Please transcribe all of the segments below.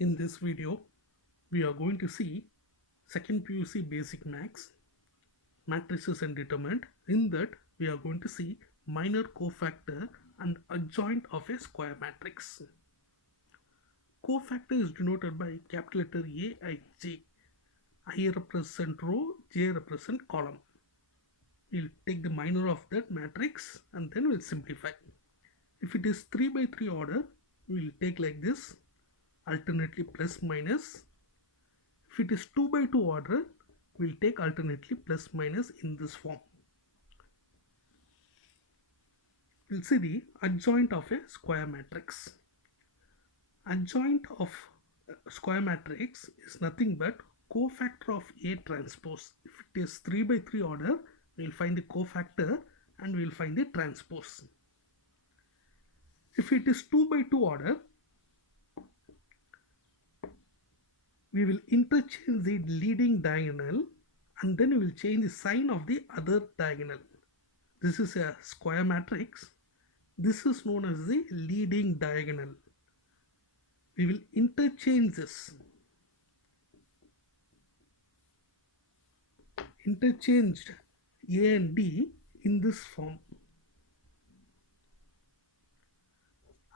In this video, we are going to see second PUC Basic Maths, Matrices and Determinant. In that, we are going to see minor cofactor and adjoint of a square matrix. Cofactor is denoted by capital letter A, I, J. I represent row, J represent column. We'll take the minor of that matrix and then we'll simplify. If it is 3 by 3 order, we'll take like this, alternately plus minus. If it is 2 by 2 order, we'll take alternately plus minus in this form. We'll see the adjoint of a square matrix. Adjoint of a square matrix is nothing but cofactor of A transpose. If it is 3 by 3 order, we'll find the cofactor and we'll find the transpose. If it is 2 by 2 order, we will interchange the leading diagonal and then we will change the sign of the other diagonal. This is a square matrix. This is known as the leading diagonal. We will interchange this. Interchanged A and D in this form.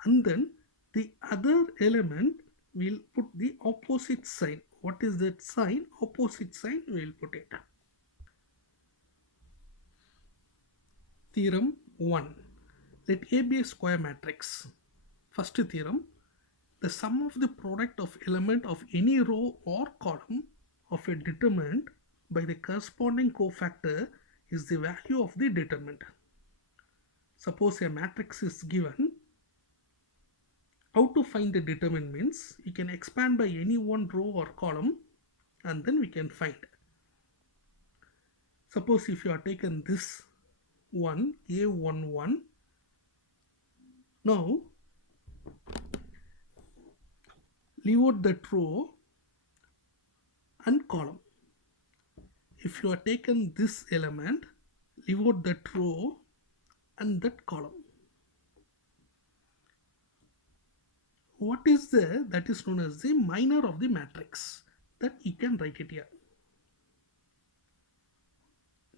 And then the other element we'll put the opposite sign. What is that sign? Opposite sign we'll put it. Theorem 1. Let A be a square matrix. First theorem. The sum of the product of element of any row or column of a determinant by the corresponding cofactor is the value of the determinant. Suppose a matrix is given. How to find the determinant means you can expand by any one row or column and then we can find. Suppose if you are taken this one, A11, now leave out that row and column. If you are taken this element, leave out that row and that column. What is there? That is known as the minor of the matrix. That you can write it here.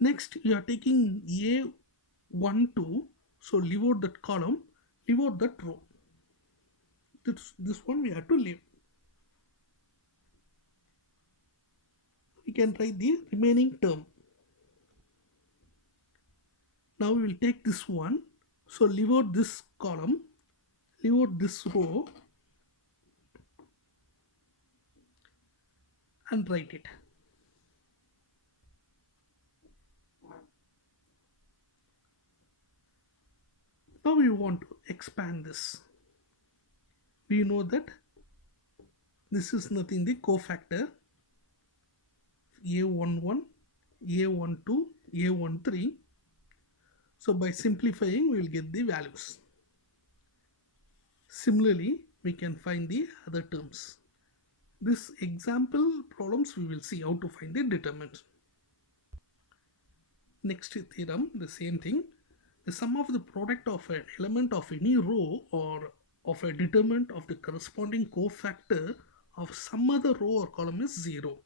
Next, you are taking A12, so leave out that column, leave out that row. This one we have to leave. We can write the remaining term. Now we will take this one, so leave out this column, leave out this row and write it. Now we want to expand this. We know that this is nothing the cofactor A11, A12, A13. So by simplifying we will get the values. Similarly, we can find the other terms. This example problems we will see how to find the determinant. Next theorem, the same thing. The sum of the product of an element of any row or of a determinant of the corresponding cofactor of some other row or column is 0.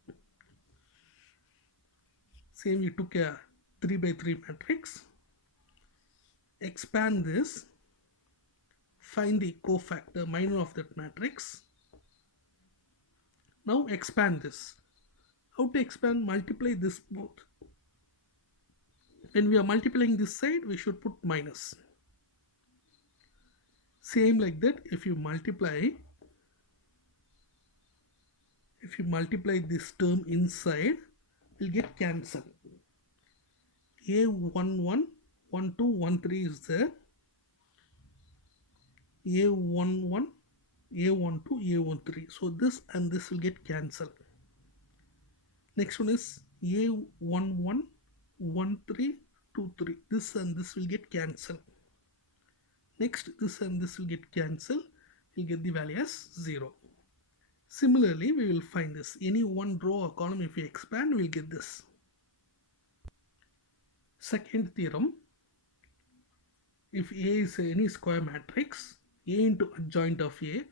Same, we took a 3 by 3 matrix. Expand this. Find the cofactor minor of that matrix. Now expand this. How to expand? Multiply this both. When we are multiplying this side, we should put minus. Same like that, if you multiply this term inside, we'll get cancelled. A11, 12, 13 is there. A11, A12, A13. So this and this will get cancelled. Next one is A11, 13, 23. This and this will get cancelled. Next, this and this will get cancelled. We'll get the value as 0. Similarly, we will find this. Any one row or column, if we expand, we'll get this. Second theorem. If A is any square matrix, A into adjoint of A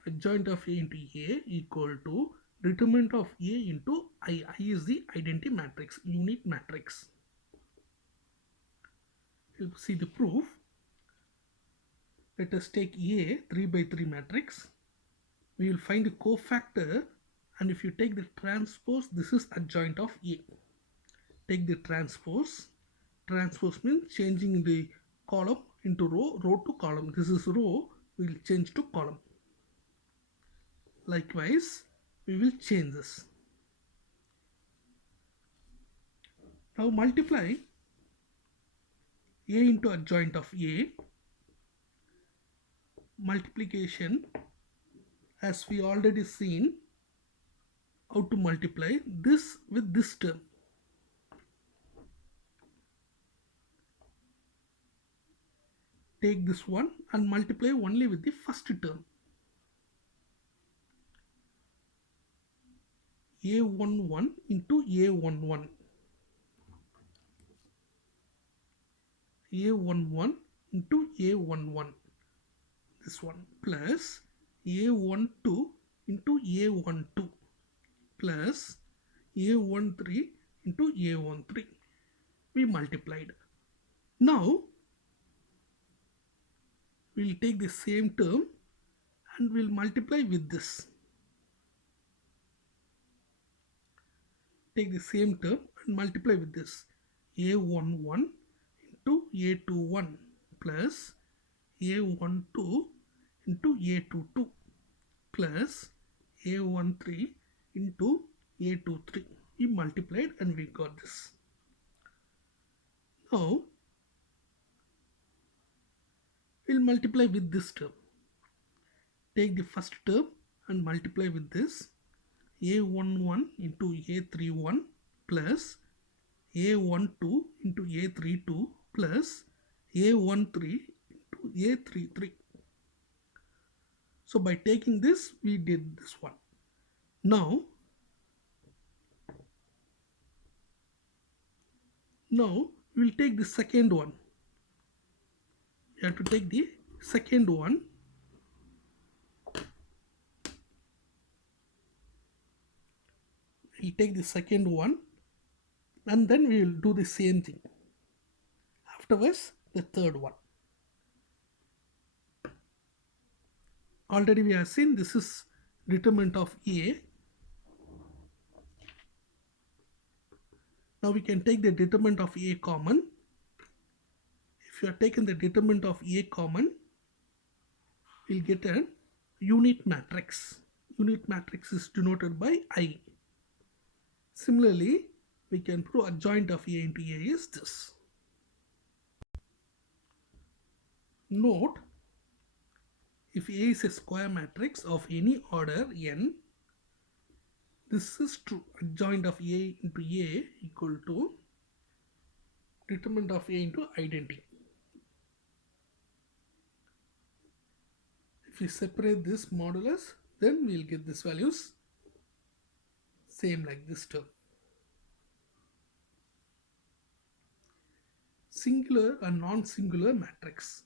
into A equal to determinant of A into I. I is the identity matrix, unit matrix. We'll see the proof. Let us take A 3 by 3 matrix. We will find the cofactor, and if you take the transpose, this is adjoint of A. Take the transpose. Transpose means changing the column into row, row to column. This is row, we will change to column. Likewise, we will change this. Now multiply A into adjoint of A. Multiplication, as we already seen how to multiply this with this term. Take this one and multiply only with the first term. A11 into A11. A11 into A11. This one plus A12 into A12 plus A13 into A13. We multiplied. Now we'll take the same term and we'll multiply with this. Take the same term and multiply with this. A11 into A21 plus A12 into A22 plus A13 into A23. We multiplied and we got this. Now we'll multiply with this term. Take the first term and multiply with this. A11 into A31 plus A12 into A32 plus A13 into A33. So by taking this, we did this one. Now we will take the second one. You have to take the second one. We'll take the second one and then we will do the same thing. Afterwards, the third one. Already we have seen this is determinant of A. Now we can take the determinant of A common. If you have taken the determinant of A common, we'll get a unit matrix. Unit matrix is denoted by I. Similarly, we can prove adjoint of A into A is this. Note, if A is a square matrix of any order n, this is true. Adjoint of A into A equal to determinant of A into identity. If we separate this modulus, then we will get these values same like this term. Singular and non-singular matrix.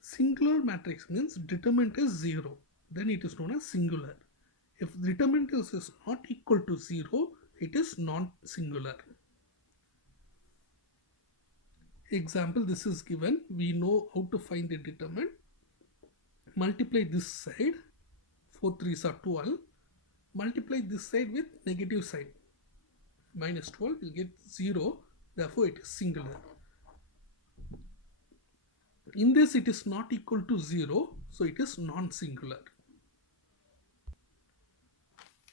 Singular matrix means determinant is 0. Then it is known as singular. If determinant is not equal to 0, it is non-singular. Example, this is given. We know how to find the determinant. Multiply this side. 4 3s are 12. Multiply this side with negative sign. Minus 12 will get 0. Therefore, it is singular. In this, it is not equal to 0. So, it is non-singular.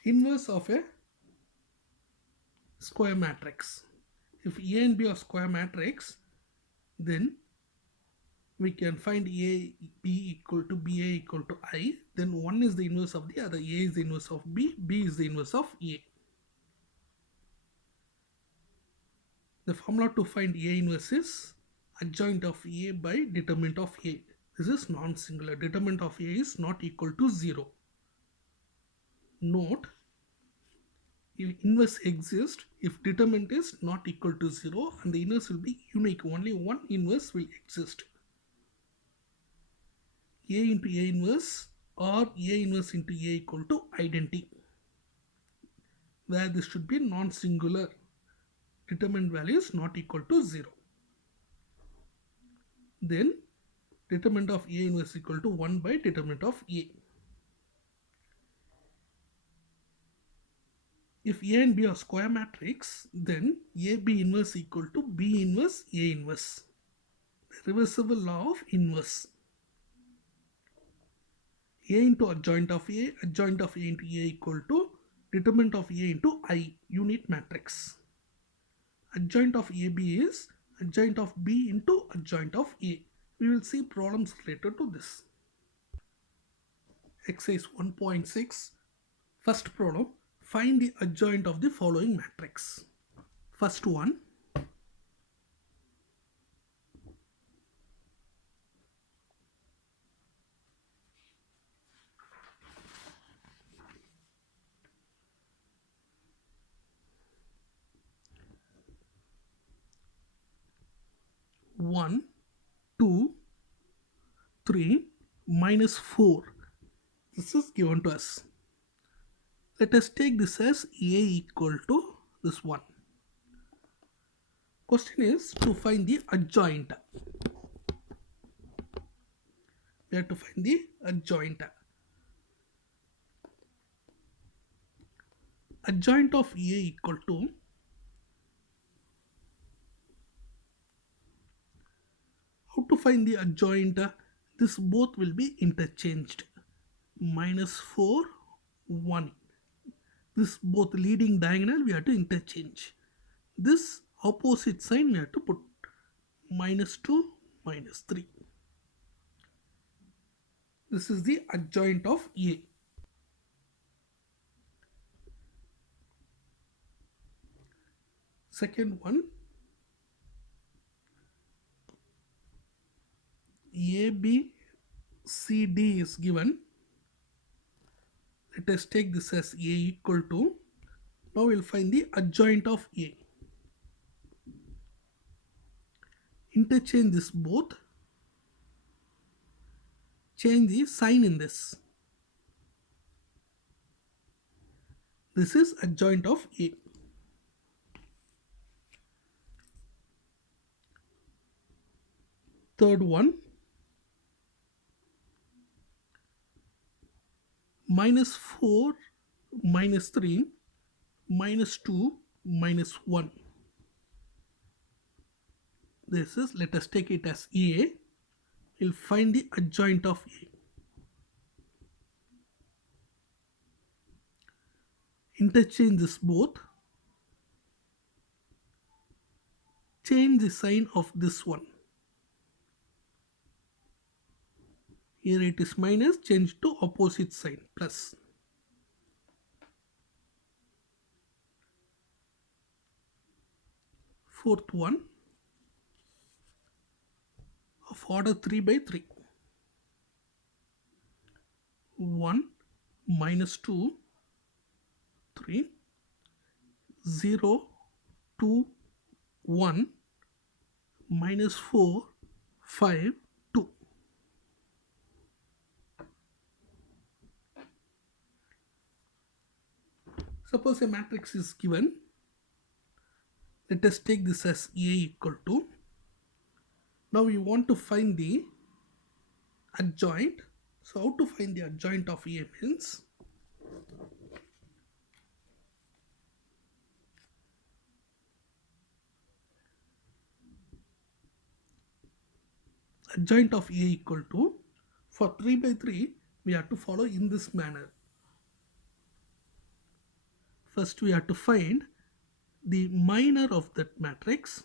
Inverse of a square matrix. If A and B are square matrix, then we can find A, B equal to B, A equal to I. Then one is the inverse of the other. A is the inverse of B, B is the inverse of A. The formula to find A inverse is adjoint of A by determinant of A. This is non-singular. Determinant of A is not equal to 0. Note, if inverse exists, if determinant is not equal to 0 and the inverse will be unique, only one inverse will exist. A into A inverse or A inverse into A equal to identity, where this should be non-singular. Determinant value is not equal to 0. Then determinant of A inverse equal to 1 by determinant of A. If A and B are square matrix, then AB inverse equal to B inverse A inverse. The reversible law of inverse. A into adjoint of A into A equal to determinant of A into I, unit matrix. Adjoint of AB is adjoint of B into adjoint of A. We will see problems related to this. Exercise 1.6. First problem. Find the adjoint of the following matrix. First one. One, 2, 3, minus 4. This is given to us. Let us take this as A equal to this one. Question is to find the adjoint. We have to find the adjoint. Adjoint of A equal to how to find the adjoint? This both will be interchanged. Minus 4, 1. This both leading diagonal we have to interchange. This opposite sign we have to put minus 2, minus 3. This is the adjoint of A. Second one, AB, CD is given. Let us take this as A equal to. Now we will find the adjoint of A. Interchange this both. Change the sign in this. This is adjoint of A. Third one, minus 4, minus 3, minus 2, minus 1. This is, let us take it as A. We'll find the adjoint of A. Interchange this both. Change the sign of this one. Here it is minus, change to opposite sign, plus. Fourth one, of order 3 by 3. 1, minus 2, 3, 0, 2, 1, minus 4, 5, 2. Suppose a matrix is given. Let us take this as A equal to. Now we want to find the adjoint. So how to find the adjoint of A means adjoint of A equal to, for 3 by 3 we have to follow in this manner. First we have to find the minor of that matrix.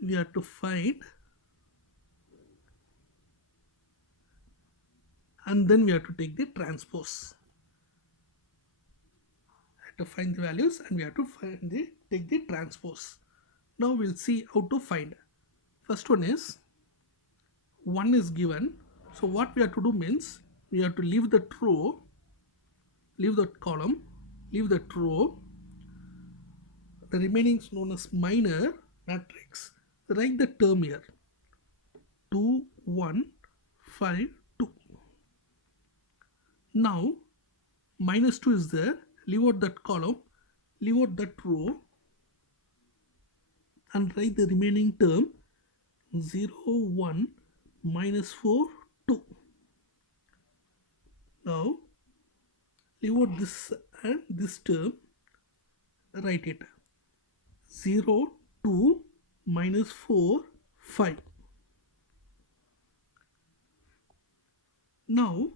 We have to find, and then we have to take the transpose. to find the values and we have to take the transpose. Now we'll see how to find. First one is 1 is given. So what we have to do means we have to leave that row, leave that column, leave that row. The remaining is known as minor matrix. Write the term here. 2, 1, 5, 2. Now minus 2 is there. Leave out that column, leave out that row and write the remaining term 0, 1, minus 4, 2. Now leave out this and this term, write it 0, 2, minus 4, 5. Now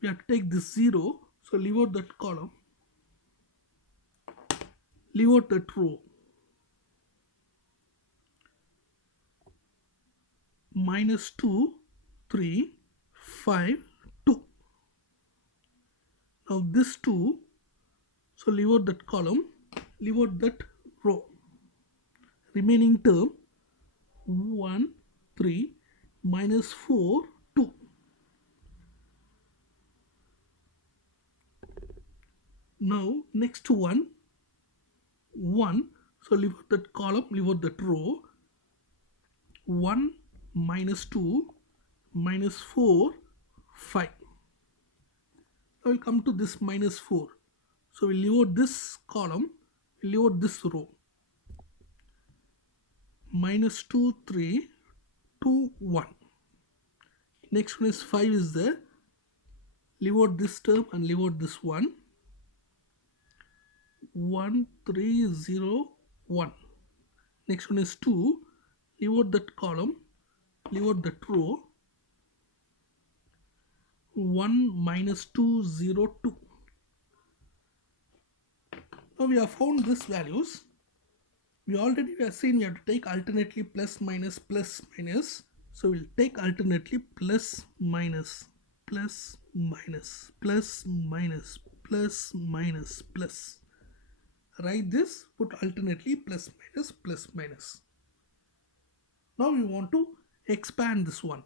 we have to take this 0, so leave out that column, leave out that row. Minus 2, 3, 5, 2. Now this 2, so leave out that column, leave out that row. Remaining term 1, 3, minus 4, 2. Now next one, 1, so leave out that column, leave out that row. 1, minus 2, minus 4, 5. Now we'll come to this minus 4. So we'll leave out this column, we'll leave out this row. Minus 2, 3, 2, 1. Next one is 5 is there. Leave out this term and leave out this one. 1, 3, 0, 1. Next one is 2. Leave out that column, leave out that row. 1, minus 2, 0, 2. Now we have found these values. We already have seen we have to take alternately plus minus plus minus. So we'll take alternately plus minus plus minus plus minus plus minus plus. Write this, put alternately plus minus plus minus. Now we want to expand this one.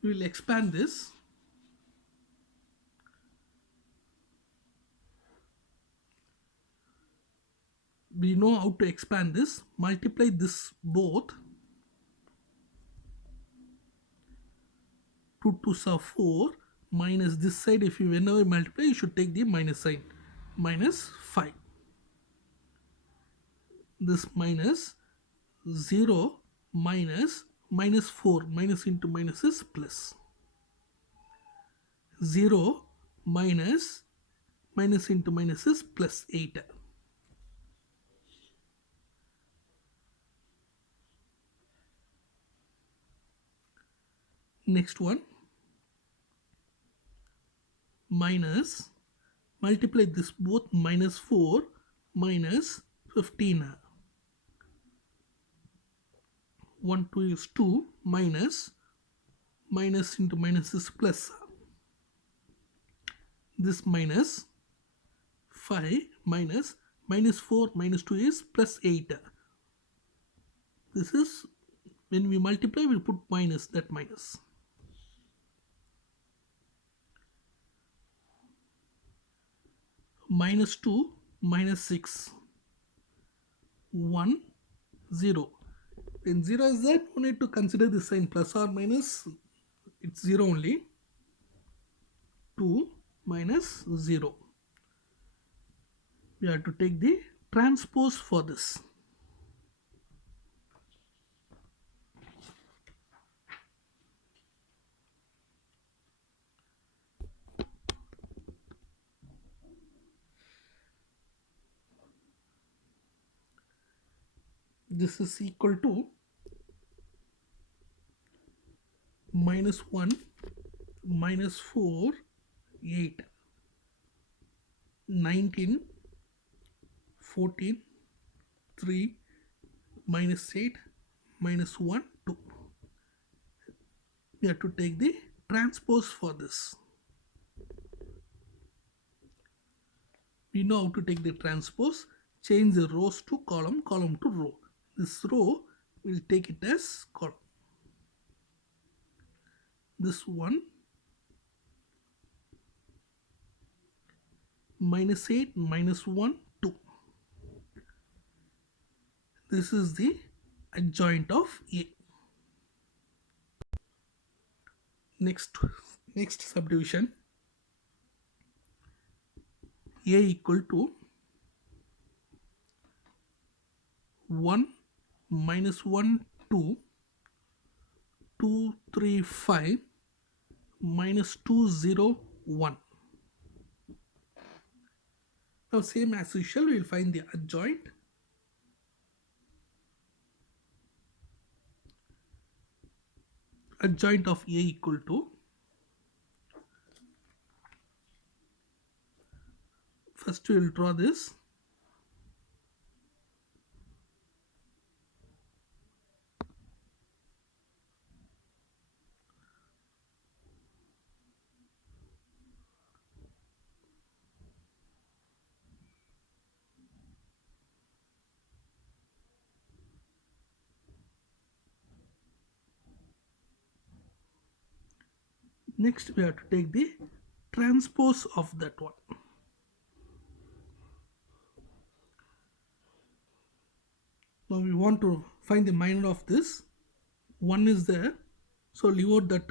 We will expand this. We know how to expand this. Multiply this both. 2 2s are 4 minus this side. If you whenever you multiply, you should take the minus sign. Minus 5. This minus 0 minus minus 4. Minus into minus is plus. 0 minus minus into minus is plus 8. Next one, minus, multiply this both minus 4 minus 15. 1 2 is 2 minus minus into minus is plus. This minus 5 minus minus 4 minus 2 is plus 8. This is when we multiply, we'll put minus, that minus. Minus 2 minus 6. 1 0. When 0 is there, no need to consider this sign, plus or minus, it's 0 only. 2 minus 0. We have to take the transpose for this. This is equal to minus 1 minus 4 8 19 14, 3, minus 8, minus 1, 2. We have to take the transpose for this. We know how to take the transpose. Change the rows to column, column to row. This row, we'll take it as column. This one, minus 8, minus 1, 2. This is the adjoint of A. Next subdivision, A equal to 1, minus 1, 2, 2, 3, 5, minus 2, 0, 1. Now same as usual, we will find the adjoint. Adjoint of A equal to, first we will draw this. Next we have to take the transpose of that one. Now we want to find the minor of this. 1 is there, so leave out that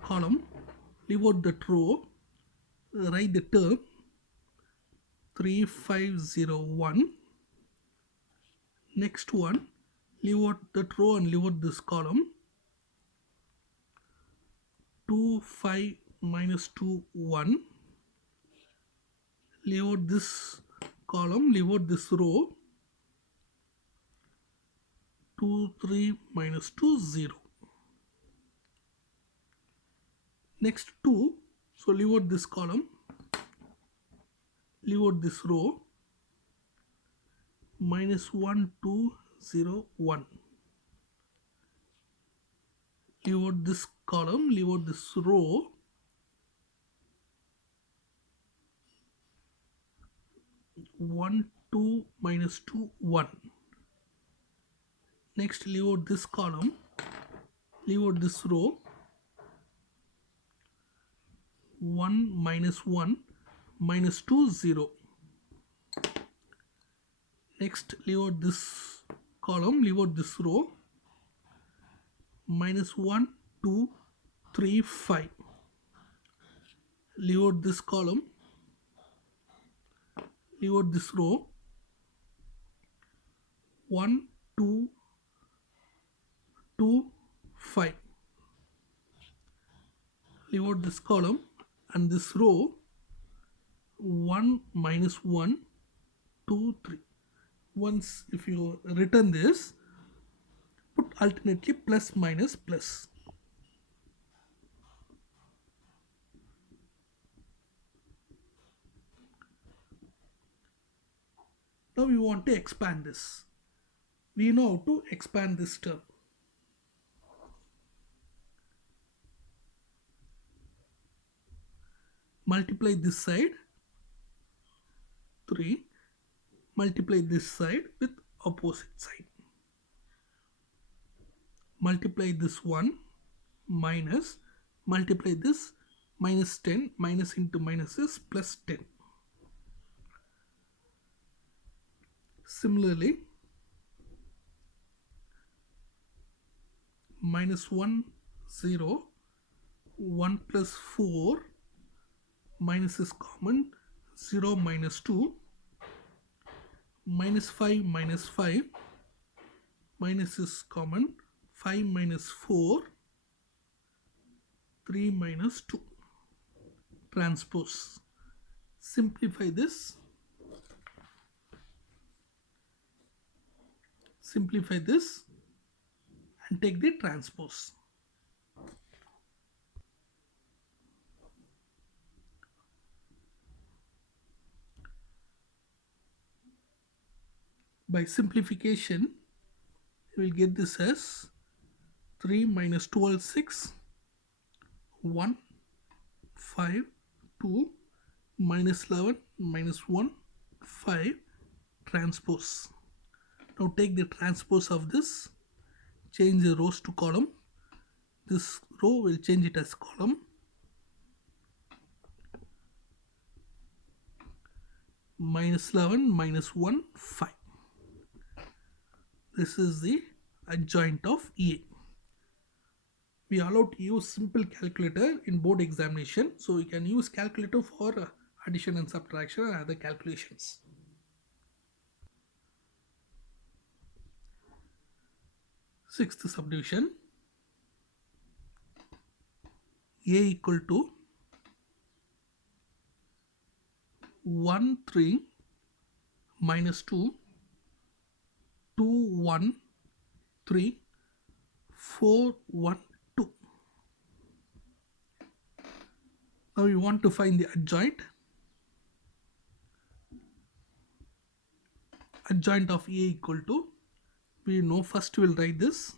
column, leave out that row, write the term 3501. Next one, leave out that row and leave out this column. 2, 5, minus 2, 1. Leave out this column, leave out this row. 2, 3, minus 2, 0. Next 2, so leave out this column, leave out this row. Minus 1, 2, 0, 1. Leave out this column, leave out this row. 1, 2, minus 2, 1. Next leave out this column, leave out this row. 1, minus 1, minus 2, 0. Next leave out this column, leave out this row. Minus 1, 2, 3, 5. Leave out this column, leave out this row. 1, 2, 2, 5. Leave out this column and this row. 1, minus 1, 2, 3. Once if you return this, put alternately plus, minus, plus. Now we want to expand this. We know how to expand this term. Multiply this side 3, multiply this side with opposite side. Multiply this 1 minus, multiply this minus 10, minus into minus is plus 10. Similarly, minus 1, 0, 1 plus 4, minus is common, 0 minus 2, minus 5 minus 5, minus is common, 5 minus 4, 3 minus 2. Transpose. Simplify this. Simplify this and take the transpose. By simplification, we will get this as 3 minus 12, 6, 1, 5, 2, minus 11, minus 1, 5, transpose. Now take the transpose of this, change the rows to column. This row will change it as column. Minus 11, minus 1, 5. This is the adjoint of EA. We are allowed to use simple calculator in board examination. So we can use calculator for addition and subtraction and other calculations. Sixth subdivision. A equal to 1, 3, minus 2, 2, 1, 3, 4, 1, 2. Now we want to find the adjoint. Adjoint of A equal to, we know first we will write this.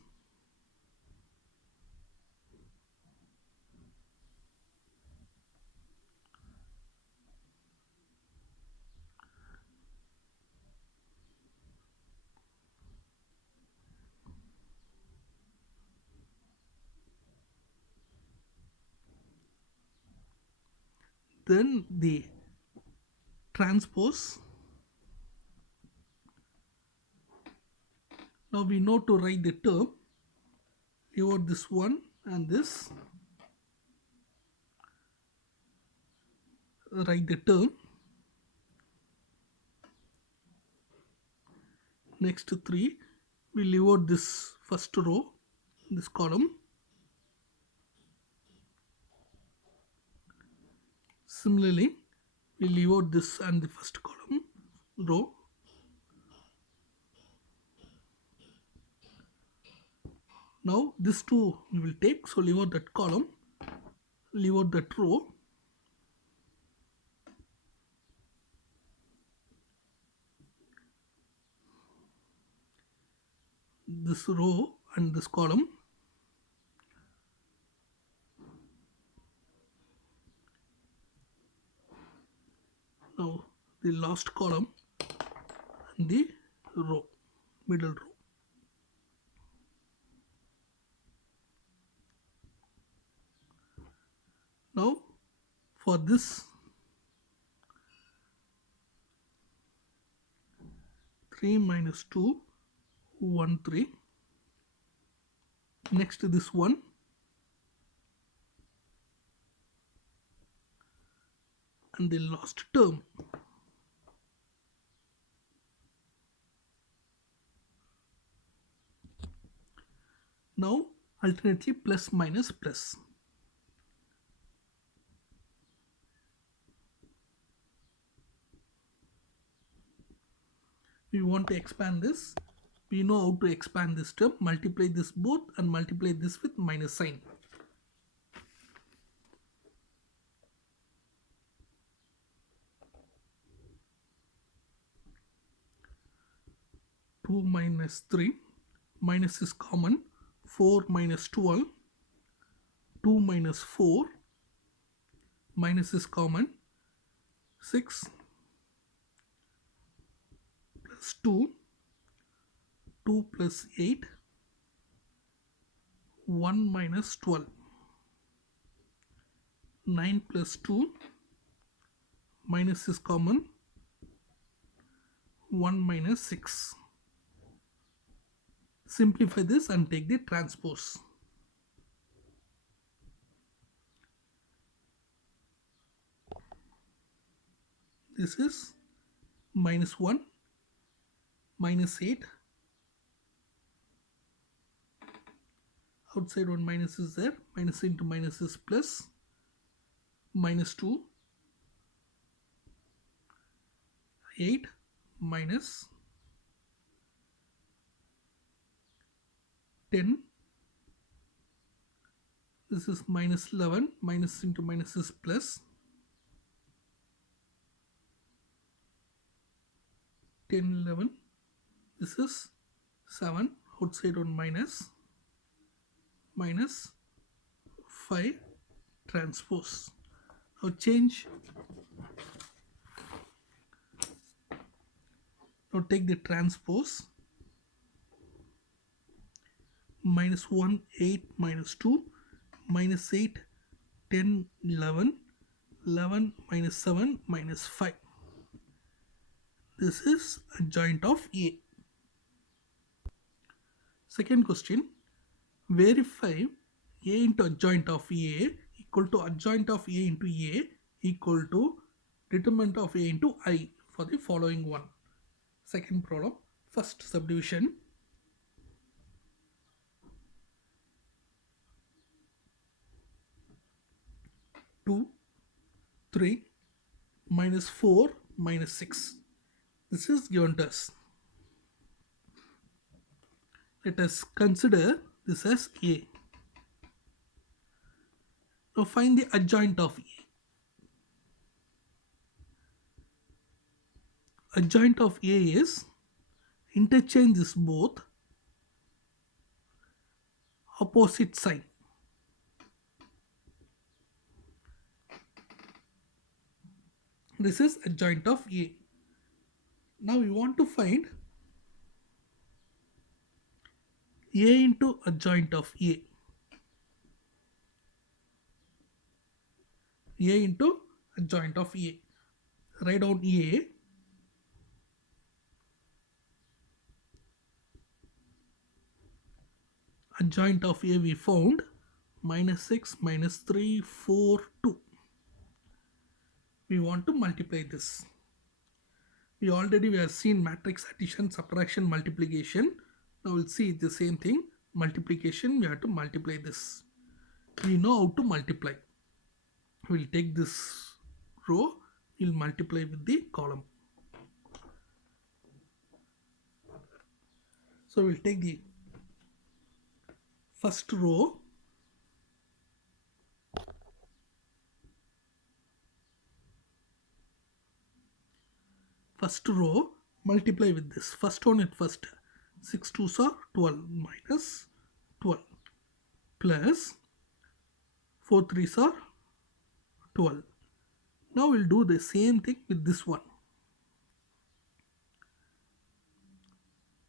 Then the transpose. Now we know to write the term. Leave out this one and this. Write the term. Next 3. We leave out this first row, this column. Similarly, we leave out this and the first column row. Now this 2 we will take, so leave out that column, leave out that row. This row and this column. Now the last column and the row, middle row. Now for this 3 minus 2, 1, 3. Next to this one. And the last term. Now alternately plus minus plus. We want to expand this. We know how to expand this term. Multiply this both and multiply this with minus sign. Two minus 3. Minus is common. 4 minus 12. 2 minus 4. Minus is common. 6 plus 2. 2 plus 8. 1 minus 12. 9 plus 2. Minus is common. 1 minus 6. Simplify this and take the transpose. This is minus 1, minus 8. Outside one minus is there. Minus into minus is plus. Minus 2. 8 minus 10. This is minus 11. Minus into minus is plus. 10, 11. This is 7, outside 1 minus 5 transpose. Now change, now take the transpose, minus 1, 8, minus 2, minus 8, 10, 11, 11 minus 7 minus 5. This is adjoint of A. Second question, verify A into adjoint of A equal to adjoint of A into A equal to determinant of A into I for the following one. Second problem, first subdivision. 2, 3, minus 4, minus 6. This is given to us. Let us consider this as A. Now find the adjoint of A. Adjoint of A is interchange this both opposite sign. This is adjoint of A. Now we want to find A into adjoint of A. A into adjoint of A. Write down A. Adjoint of A we found minus 6, minus 3, 4, 2. We want to multiply this. We have seen matrix addition, subtraction, multiplication. Now we'll see the same thing. Multiplication, we have to multiply this. We know how to multiply. We'll take this row, we'll multiply with the column. So we'll take the first row, multiply with this. First one at first. 6 2s are 12 minus 12 plus 4 3s are 12. Now we'll do the same thing with this one.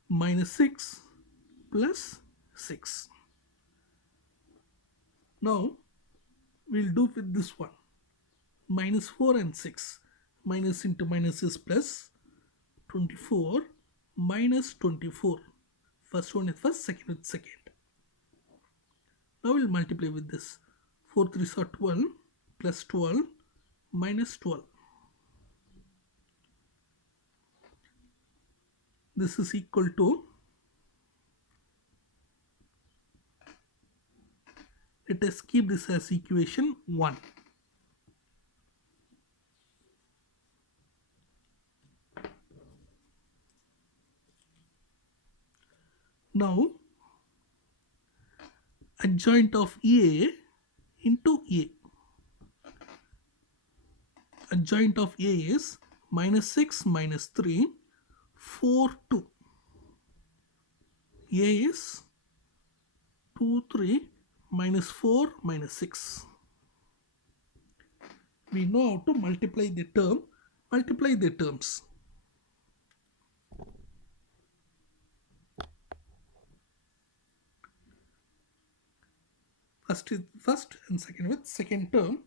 Minus 6 plus 6. Now we'll do with this one. Minus 4 and 6. Minus into minus is plus. 24 minus 24. First one is first, second with second. Now we'll multiply with this. 4 3s are 12 plus 12 minus 12. This is equal to, let us keep this as equation 1. Now adjoint of A into A. Adjoint of A is minus 6 minus 3 4 2. A is 2 3 minus 4 minus 6. We know how to multiply the term. Multiply the terms. First and second with second term.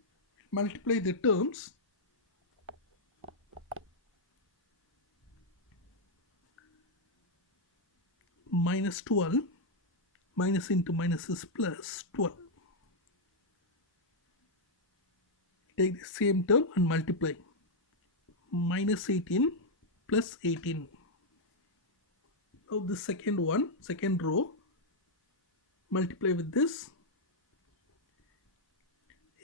Multiply the terms. Minus 12. Minus into minus is plus 12. Take the same term and multiply. Minus 18 plus 18. Now the second one, second row, multiply with this.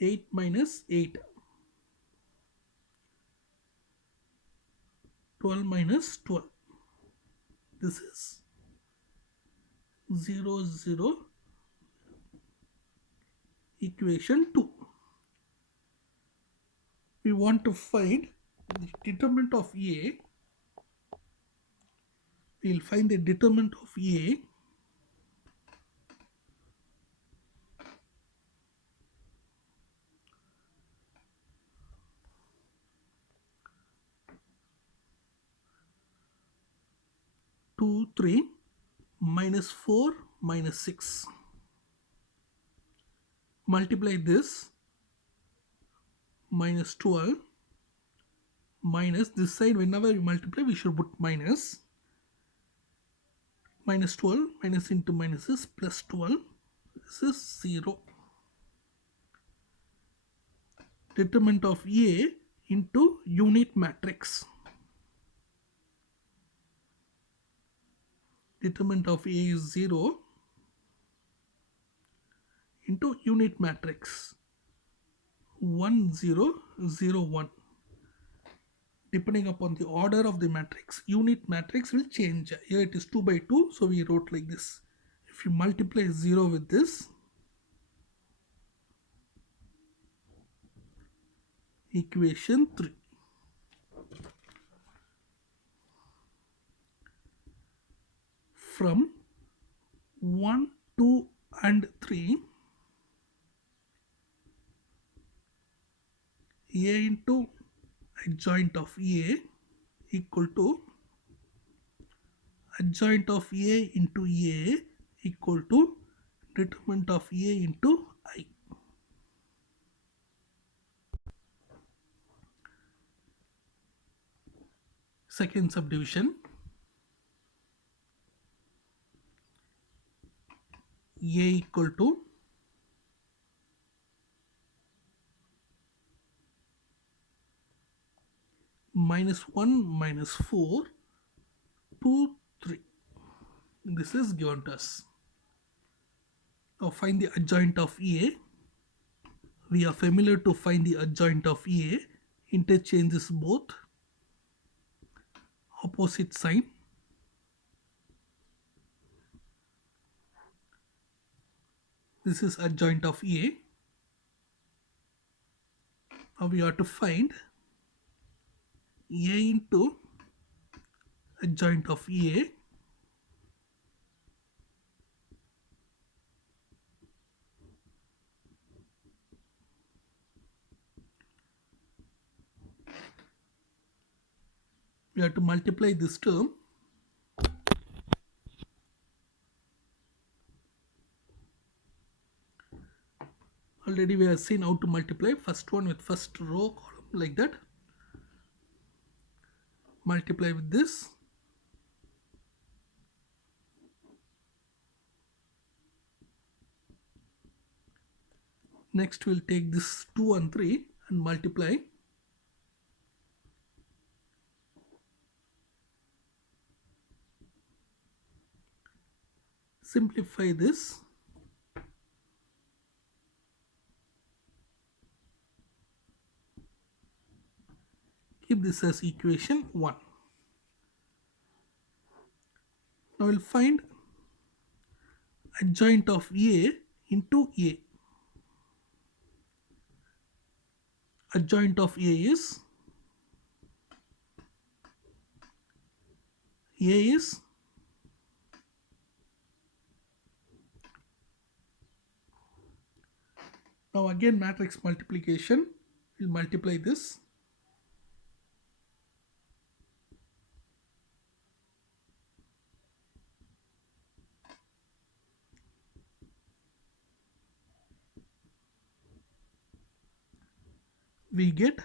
8 minus 8. 12 minus 12. This is 0 0. Equation 2. We want to find the determinant of A we'll find the determinant of A two, 3 minus 4 minus 6. Multiply this minus 12 minus this side, whenever we multiply we should put minus. Minus 12 minus into minus is plus 12. This is 0. Determinant of A into unit matrix. Determinant of A is 0 into unit matrix 1 0 0 1. Depending upon the order of the matrix, unit matrix will change. Here it is 2 by 2, so we wrote like this. If you multiply 0 with this, equation 3. From 1, 2 and 3, A into adjoint of A equal to adjoint of A into A equal to determinant of A into I. Second subdivision, A equal to minus 1 minus 4 2 3. This is given to us. Now find the adjoint of A. We are familiar to find the adjoint of A. Interchanges both. Opposite sign. This is adjoint of A. Now we have to find A into adjoint of A. We have to multiply this term. Already we have seen how to multiply. First one with first row column like that. Multiply with this. Next we'll take this 2 and 3 and multiply. Simplify this. Keep this as equation 1. Now we'll find adjoint of A into A. Adjoint of A is now again matrix multiplication. We'll multiply this. We get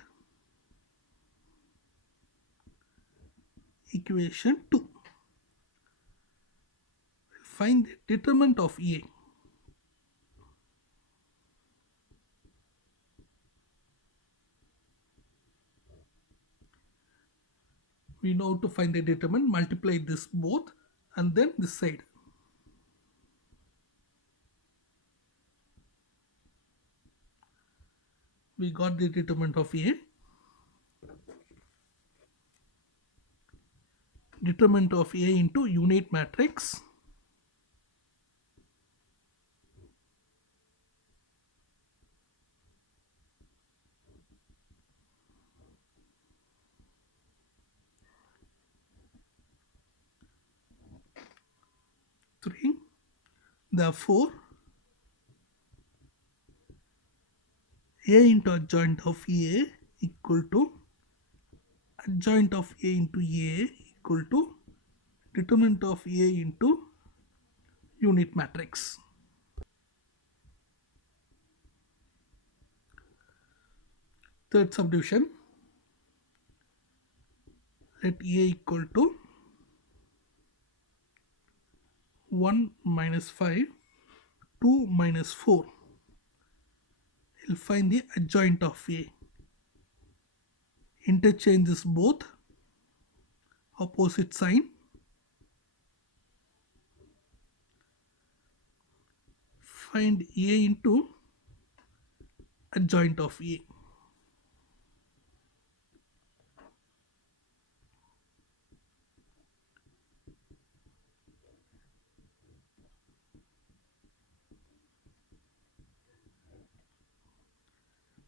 equation 2. Find the determinant of A. We know to find the determinant, multiply this both and then this side. We got the determinant of A. Determinant of A into unit matrix. Therefore, A into adjoint of A equal to adjoint of A into A equal to determinant of A into unit matrix. Third subdivision, let A equal to 1 minus 5, 2 minus 4. We'll find the adjoint of A. Interchange this both, opposite sign. Find A into adjoint of A.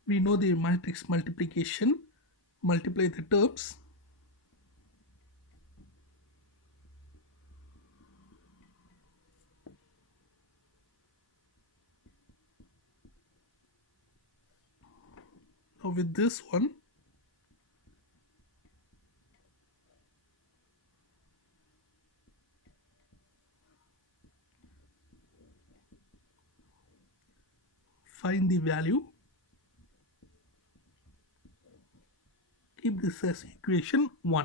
We know the matrix multiplication. Multiply the terms. Now with this one, find the value. Keep this as equation 1.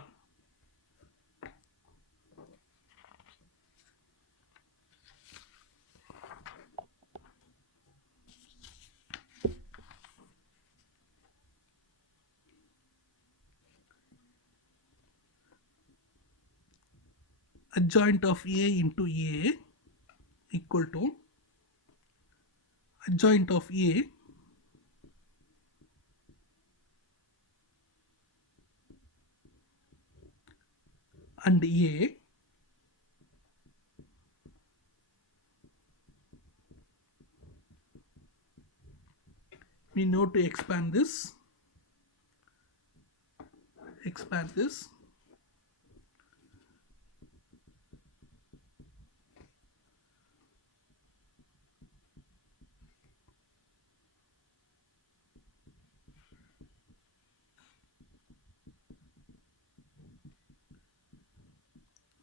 Adjoint of A into A equal to adjoint of A and A we know to expand this.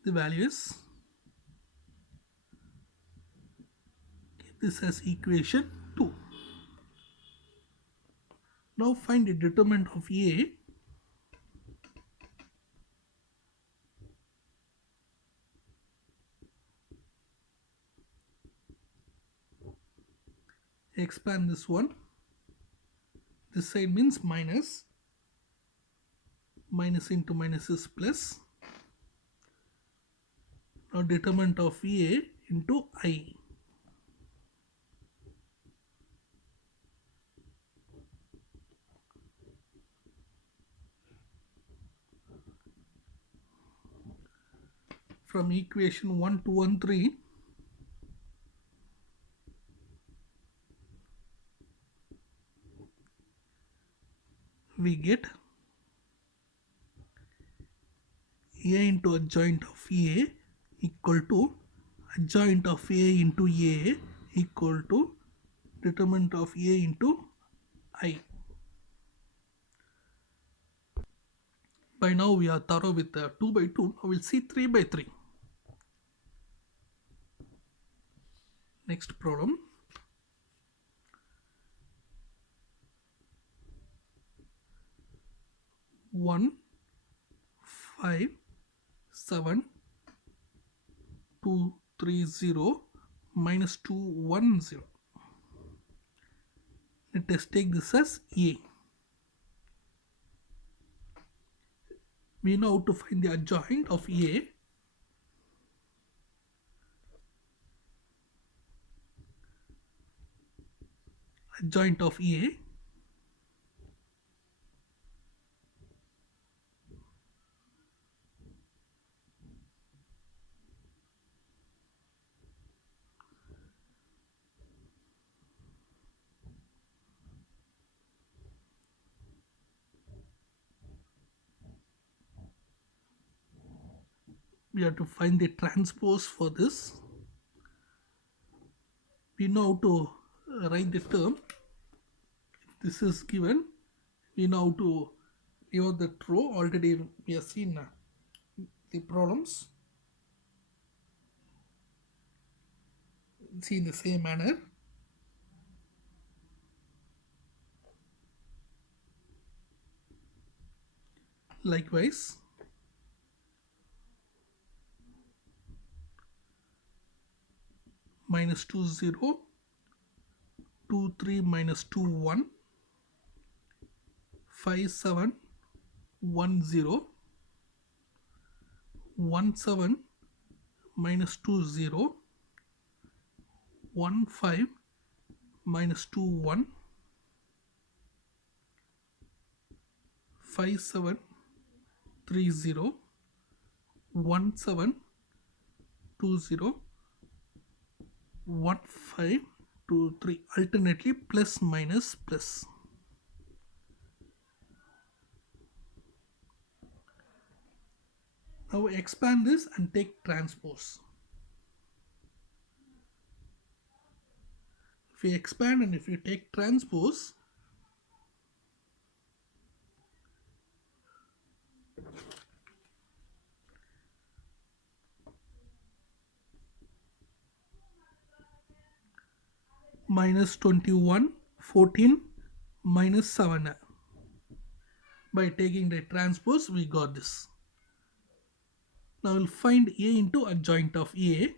The values. Keep this as equation 2. Now find the determinant of A. Expand this one. This side means minus. Minus into minus is plus. Now determinant of A into I. From equation 1, 2 and 3, we get A into adjoint of A equal to adjoint of A into A equal to determinant of A into I. By now we are thorough with 2 by 2. Now we'll see 3 by 3. Next problem. One, 5, 7, 2, 3, 0, minus 2, 1, 0. Let us take this as A. We know how to find the adjoint of A. Adjoint of A we have to find the transpose for this. We know to write the term. If this is given, we know to give the row. Already we have seen the problems. See in the same manner. Likewise, minus 2 0, 2 3 minus 2 1, 5 7 1 0, 1 7 minus 2 0, 1 5 minus 2 1, 5 7 3 0, 1 7 2 0, 1 5 2 3, alternately plus minus plus. Now expand this and take transpose. If you expand and if you take transpose, minus 21, 14, minus 7. By taking the transpose, we got this. Now we'll find A into adjoint of A.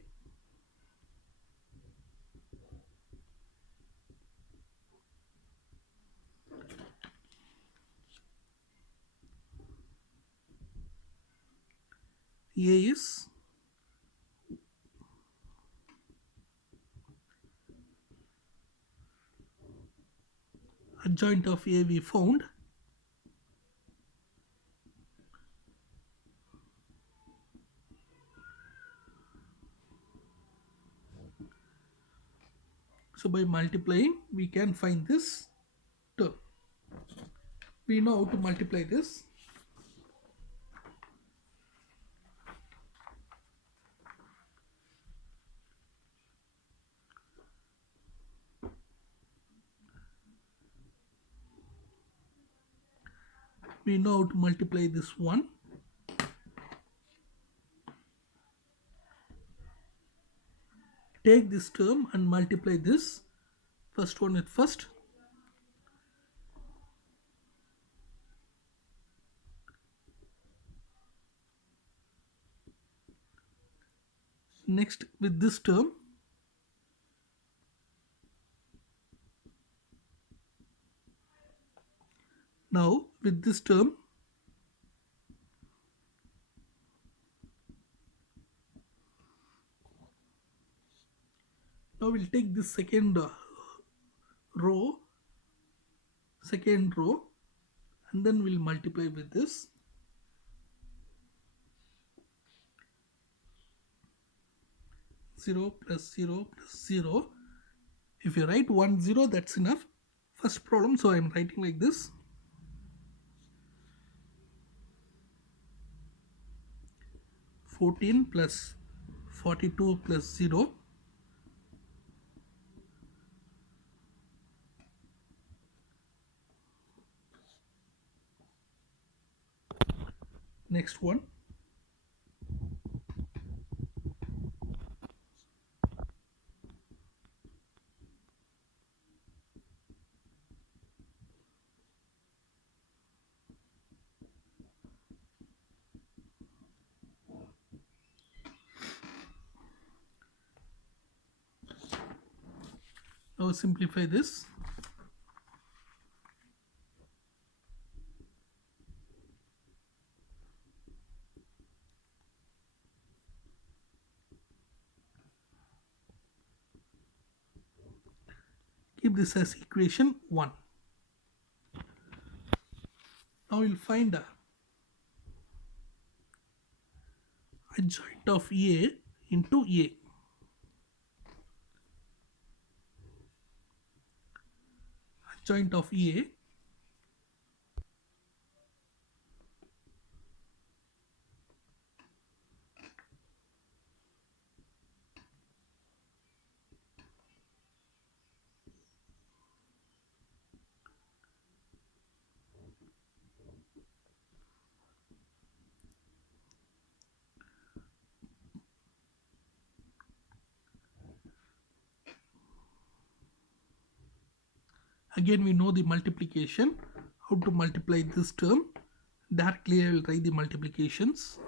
A is adjoint of A we found. So by multiplying, we can find this term. We know how to multiply this. We know how to multiply this one. Take this term and multiply this. First one with first. Next with this term. Now with this term. Now we'll take this second row, and then we'll multiply with this. Zero plus 0 plus 0. If you write 1 0, that's enough. First problem, so I'm writing like this. (14 plus 42 plus 0). Next one. Now simplify this. Keep this as equation 1. Now we'll find adjoint of A into A. Adjoint of A Again we know the multiplication. How to multiply this term? Directly I will write the multiplications.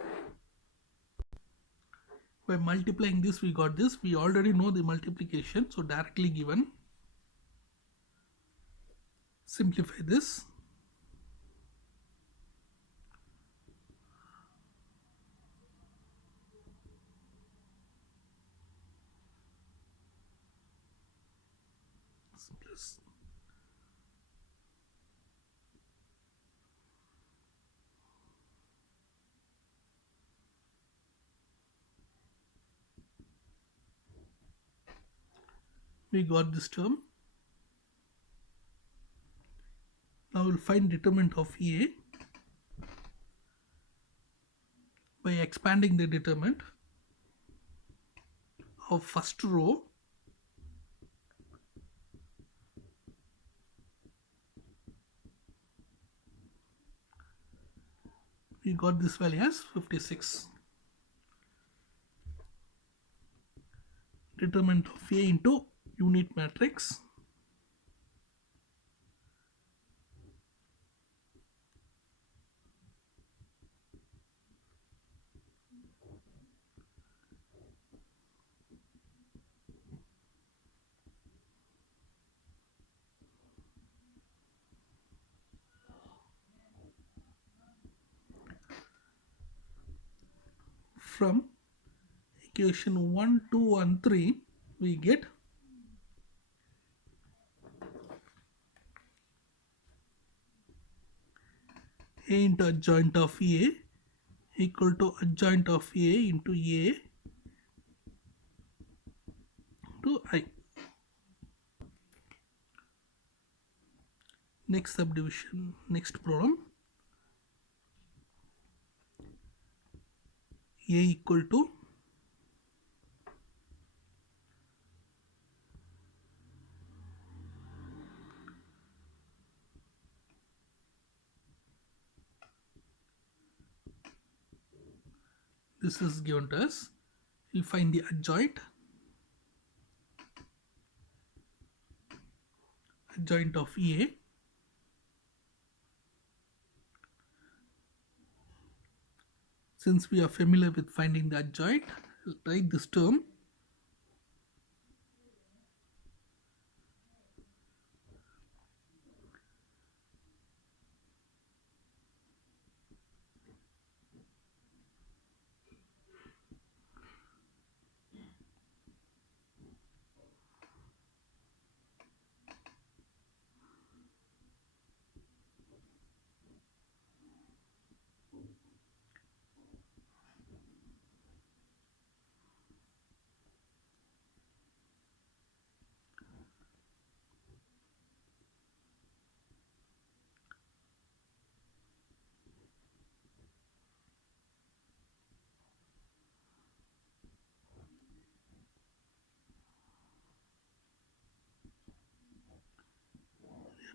By multiplying this we got this. We already know the multiplication, so directly given. Simplify this. Plus we got this term. Now we'll find determinant of A by expanding the determinant of first row we got this value as 56. Determinant of A into unit matrix from equation 1, 2 and 3 we get A into adjoint of A equal to adjoint of A into A to I. Next subdivision, next problem. A equal to this is given to us. We'll find the adjoint of A. Since we are familiar with finding the adjoint, we'll write this term.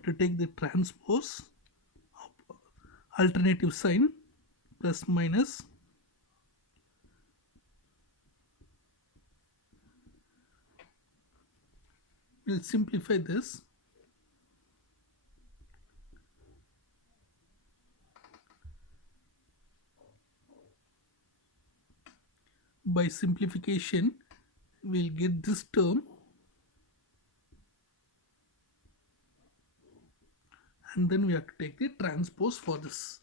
To take the transpose of alternative sign plus minus we'll simplify this. By simplification we'll get this term and then we have to take the transpose for this.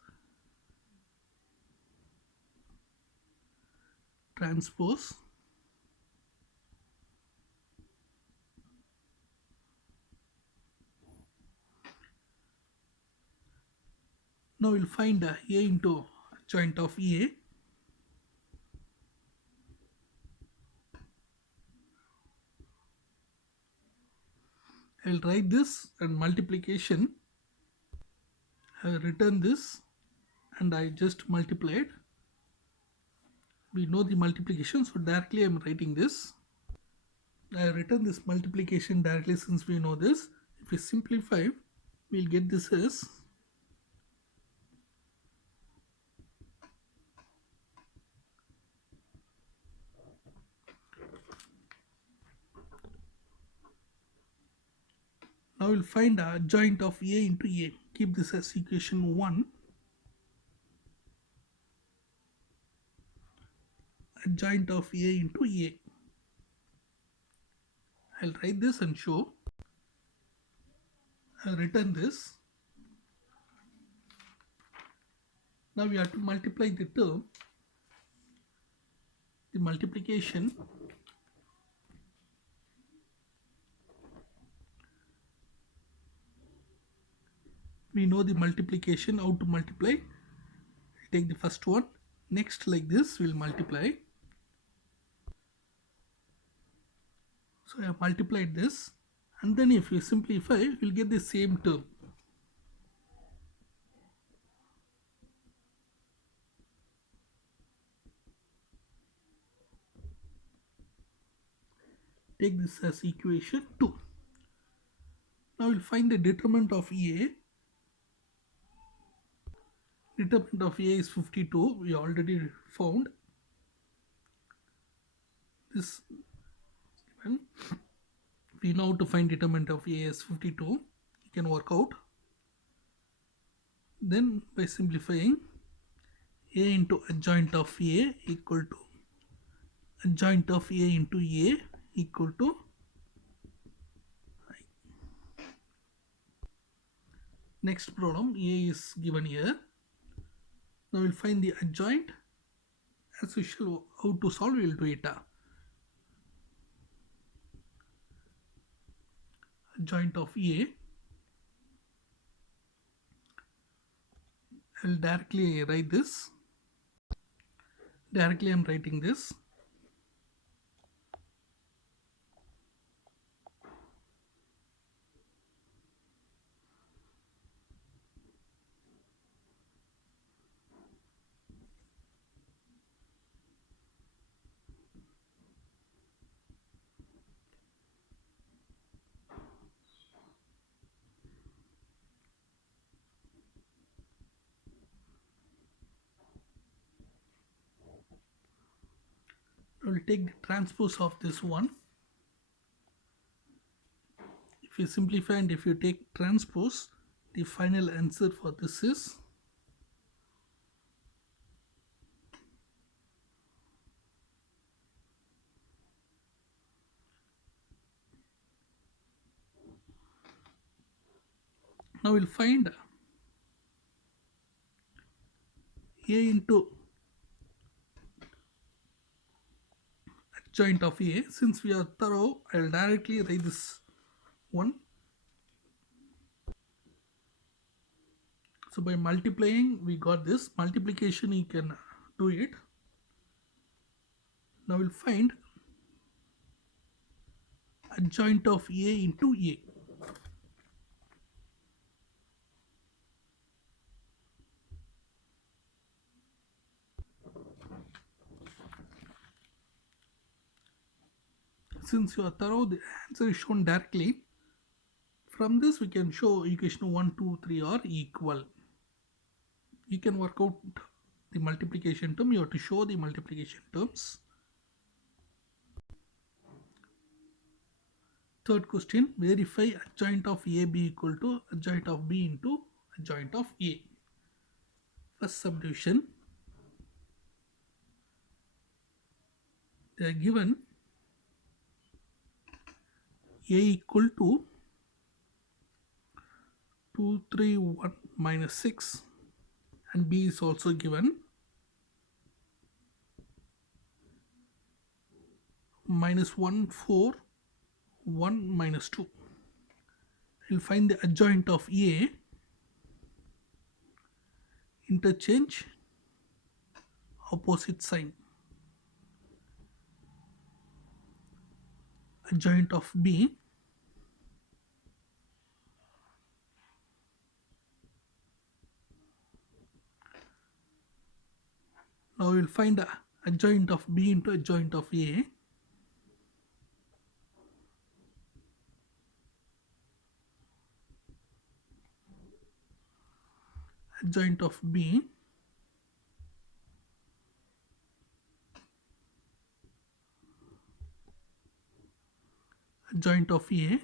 Transpose now we'll find A into adjoint of A. I'll write this and multiplication. I will return this and I just multiplied. We know the multiplication, so directly I am writing this. I have written this multiplication directly since we know this. If we simplify, we'll get this as now Now we'll find a adjoint of A into A. Keep this as equation 1. Adjoint of A into A. I'll write this and show. I'll return this. Now we have to multiply the term. The multiplication we know the multiplication, how to multiply. Take the first one, next like this we'll multiply. So I have multiplied this, and then if you simplify we'll get the same term. Take this as equation 2. Now we'll find the determinant of A. Determinant of A is 52. We already found this. We know to find determinant of A is 52. You can work out. Then by simplifying, A into adjoint of A equal to adjoint of A into A equal to I. Next problem, A is given here. Now we'll find the adjoint. As usual, how to solve, we'll do it. Adjoint of A. I'll directly write this. Directly I'm writing this. I will take the transpose of this one. If you simplify and if you take transpose, the final answer for this is now we'll find A into adjoint of A. Since we are thorough, I will directly write this one. So by multiplying we got this. Multiplication you can do it. Now we'll find adjoint of A into A. Since you are thorough, the answer is shown directly. From this we can show equation 1, 2, 3 are equal. You can work out the multiplication term. You have to show the multiplication terms. Third question, verify adjoint of AB equal to adjoint of B into adjoint of A. First subdivision, they are given A equal to 2, 3, 1 minus 6, and B is also given minus 1, 4, 1 minus 2. We'll find the adjoint of A. Interchange opposite sign. Adjoint of B. Now we will find the adjoint of B into adjoint of A. Adjoint of B. Adjoint of A.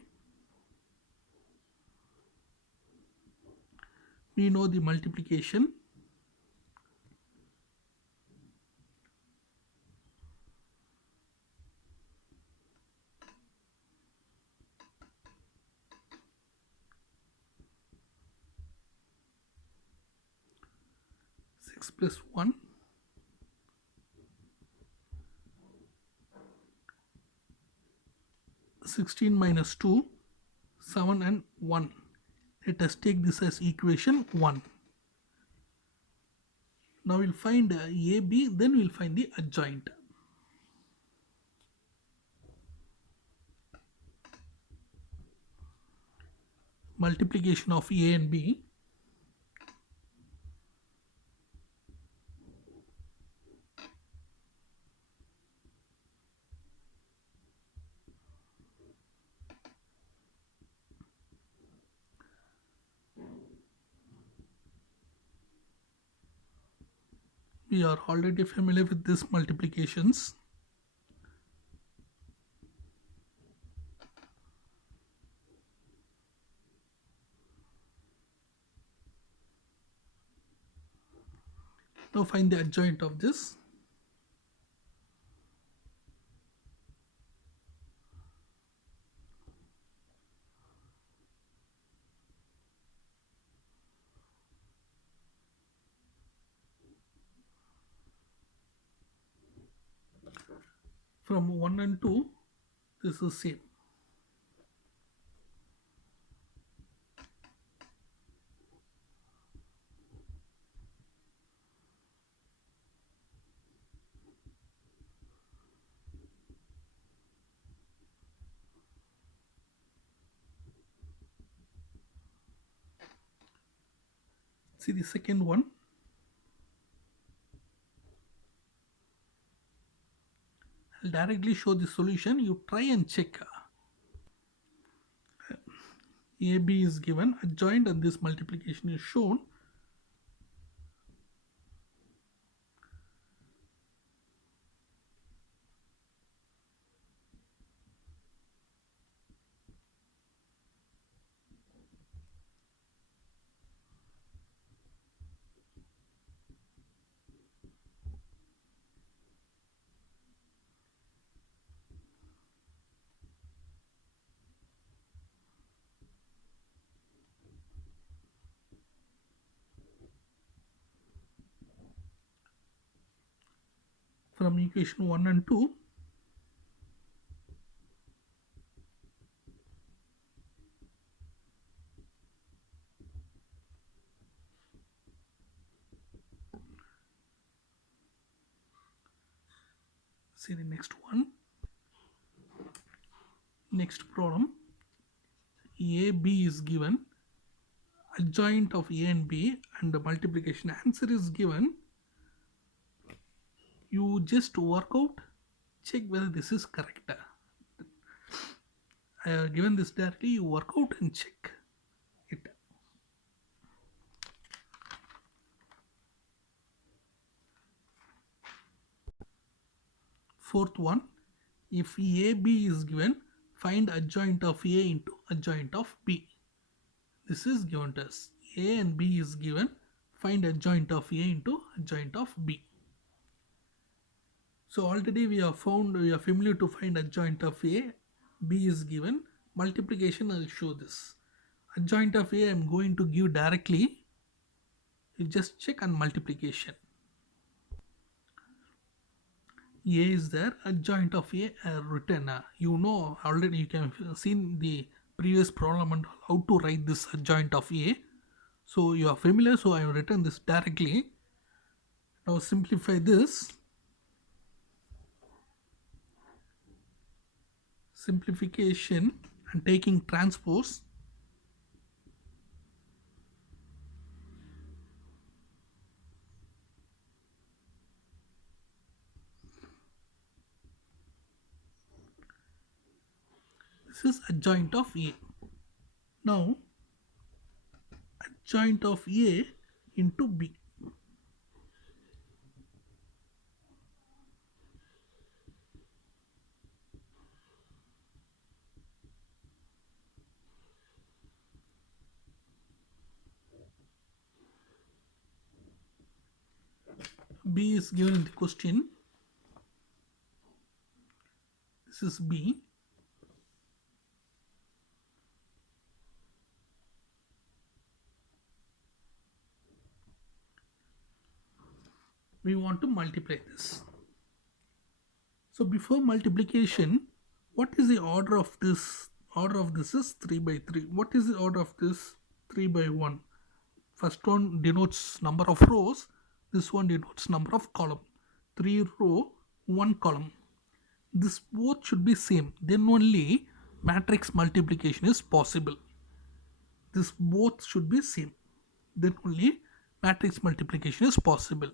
We know the multiplication. Six plus 1, 16 minus 2, 7 and 1. Let us take this as equation 1. Now we'll find AB, then we'll find the adjoint. Multiplication of A and B. We are already familiar with these multiplications. Now find the adjoint of this. From 1 and 2, this is same. See the second one. I'll directly show the solution. You try and check. AB is given, adjoint, and this multiplication is shown. From equation 1 and 2, see the next one. Next problem. AB is given, adjoint of A and B, and the multiplication answer is given. You just work out, check whether this is correct. I have given this directly, you work out and check it. Fourth one, if AB is given, find adjoint of A into adjoint of B. This is given to us. A and B is given, find adjoint of A into adjoint of B. So already we are familiar to find adjoint of A. B is given. Multiplication, I will show this. Adjoint of A I am going to give directly. You just check on multiplication. A is there, adjoint of A written. You know already, you can see the previous problem and how to write this adjoint of A. So you are familiar, so I have written this directly. Now simplify this. Simplification and taking transpose. This is adjoint of A. Now adjoint of A into B. B is given in the question. This is B. We want to multiply this. So before multiplication, what is the order of this? Order of this is 3 by 3. What is the order of this? 3 by 1. First one denotes number of rows. This one denotes number of column. 3 row, 1 column. This both should be same. Then only matrix multiplication is possible. This both should be same. Then only matrix multiplication is possible.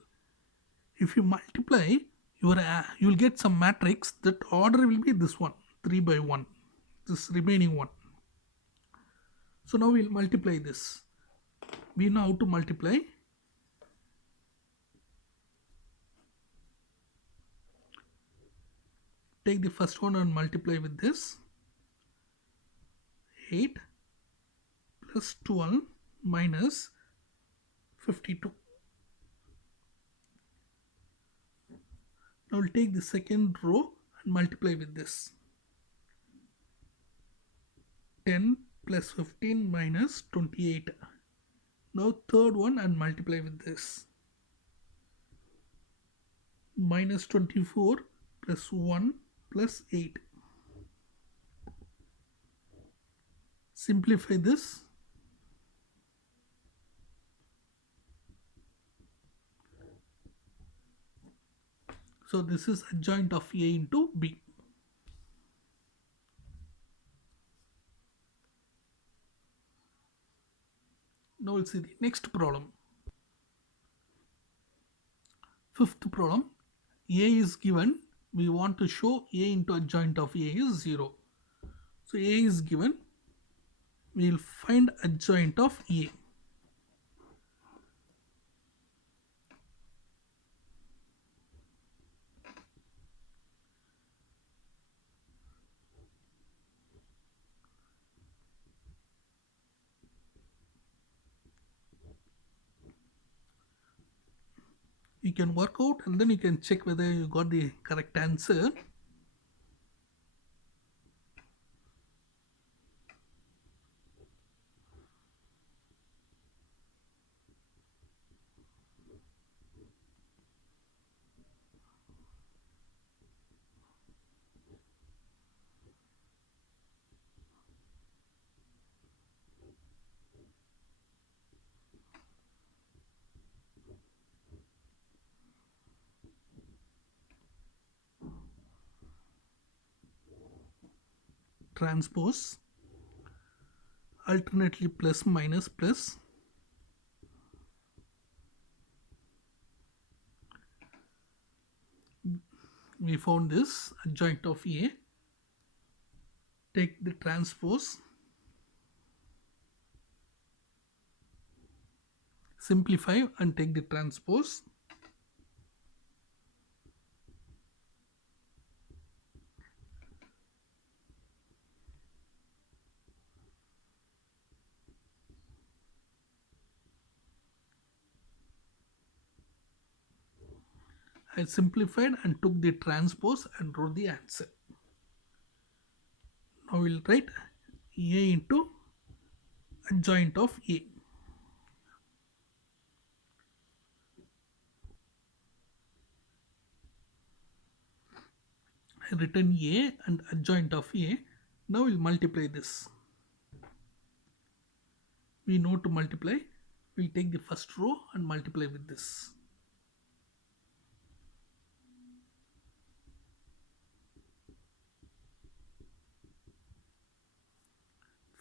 If you multiply, you will get some matrix that order will be this one, 3 by 1, this remaining one. So now we'll multiply this. We know how to multiply. Take the first one and multiply with this. 8 plus 12 minus 52. Now we'll take the second row and multiply with this. 10 plus 15 minus 28. Now third one and multiply with this. Minus 24 plus 1 plus 8. Simplify this. So this is adjoint of A into B. Now we'll see the next problem. Fifth problem. A is given. We want to show A into adjoint of A is 0. So A is given. We will find adjoint of A. You can work out and then you can check whether you got the correct answer. Transpose, alternately plus minus plus. We found this adjoint of A. Take the transpose. Simplify and take the transpose. I simplified and took the transpose and wrote the answer. Now we'll write A into adjoint of A. I written A and adjoint of A. Now we'll multiply this. We know to multiply. We'll take the first row and multiply with this.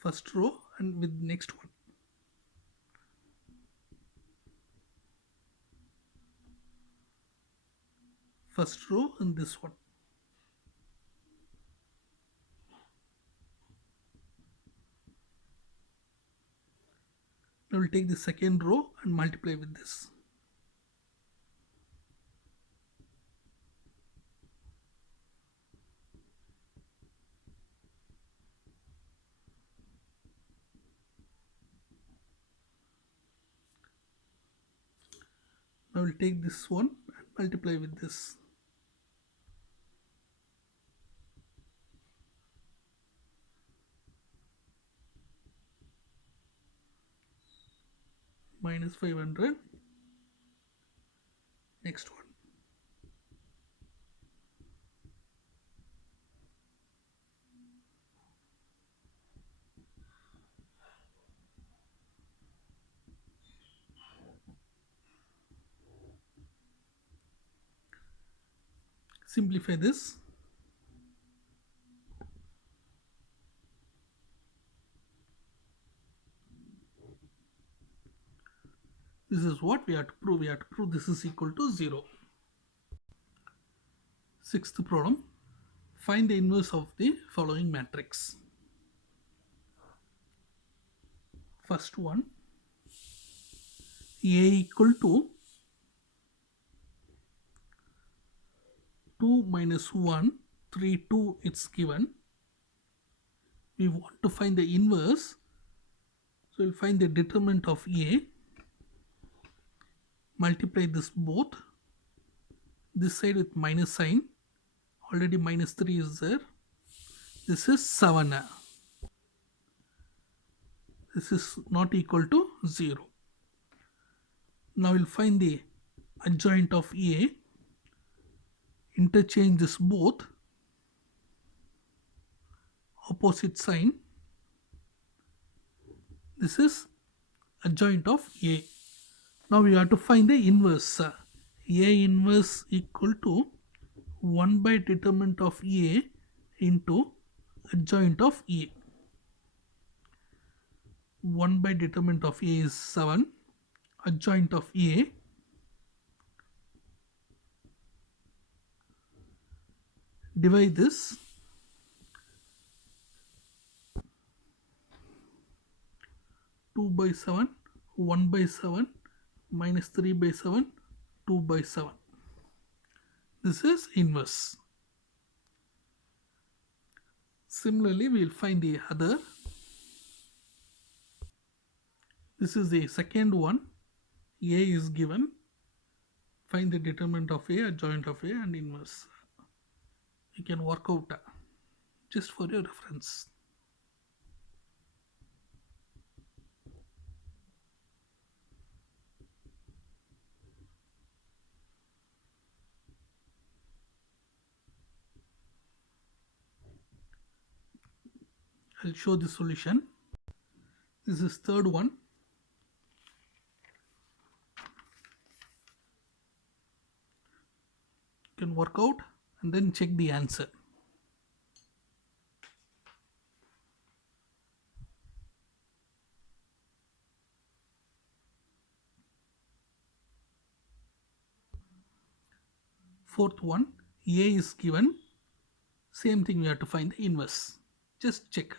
First row and with next one. First row and this one. Now we'll take the second row and multiply with this. Now we'll take this one and multiply with this. Minus 500. Next one. Simplify this. This is what we have to prove. We have to prove this is equal to 0. Sixth problem. Find the inverse of the following matrix. First one. A equal to 2 minus 1, 3, 2 it's given. We want to find the inverse. So we'll find the determinant of A. Multiply this both. This side with minus sign. Already minus 3 is there. This is 7. This is not equal to 0. Now we'll find the adjoint of A. Interchange this both. Opposite sign. This is adjoint of A. Now we have to find the inverse. A inverse equal to 1 by determinant of A into adjoint of A. 1 by determinant of A is 7. Adjoint of A. Divide this. 2 by 7, 1 by 7, minus 3 by 7, 2 by 7. This is inverse. Similarly, we will find the other. This is the second one. A is given. Find the determinant of A, adjoint of A, and inverse. You can work out just for your reference. I'll show the solution. This is third one. You can work out and then check the answer. Fourth one, A is given. Same thing, we have to find the inverse. Just check.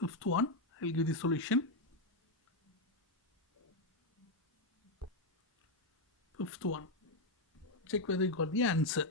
Fifth one, I'll give the solution. Fifth one, check whether you got the answer.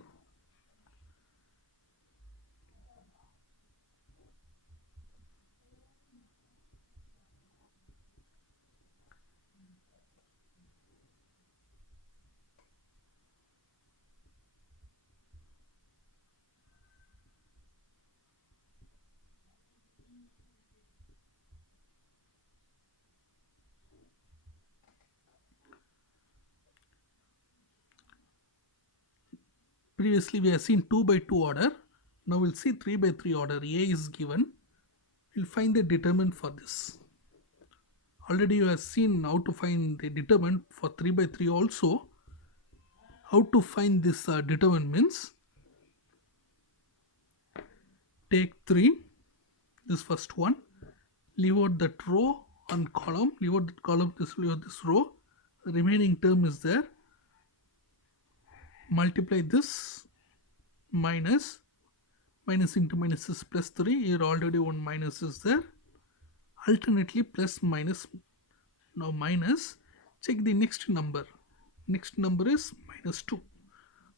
Previously we have seen 2 by 2 order. Now we'll see 3 by 3 order. A is given. We'll find the determinant for this. Already you have seen how to find the determinant for 3 by 3 also. How to find this determinant means, take 3, this first one, leave out that row and column, leave out that column, leave out this row, the remaining term is there. Multiply this, minus into minus is plus 3, here already one minus is there. Alternately plus minus. Now minus, check the next number. Next number is minus 2.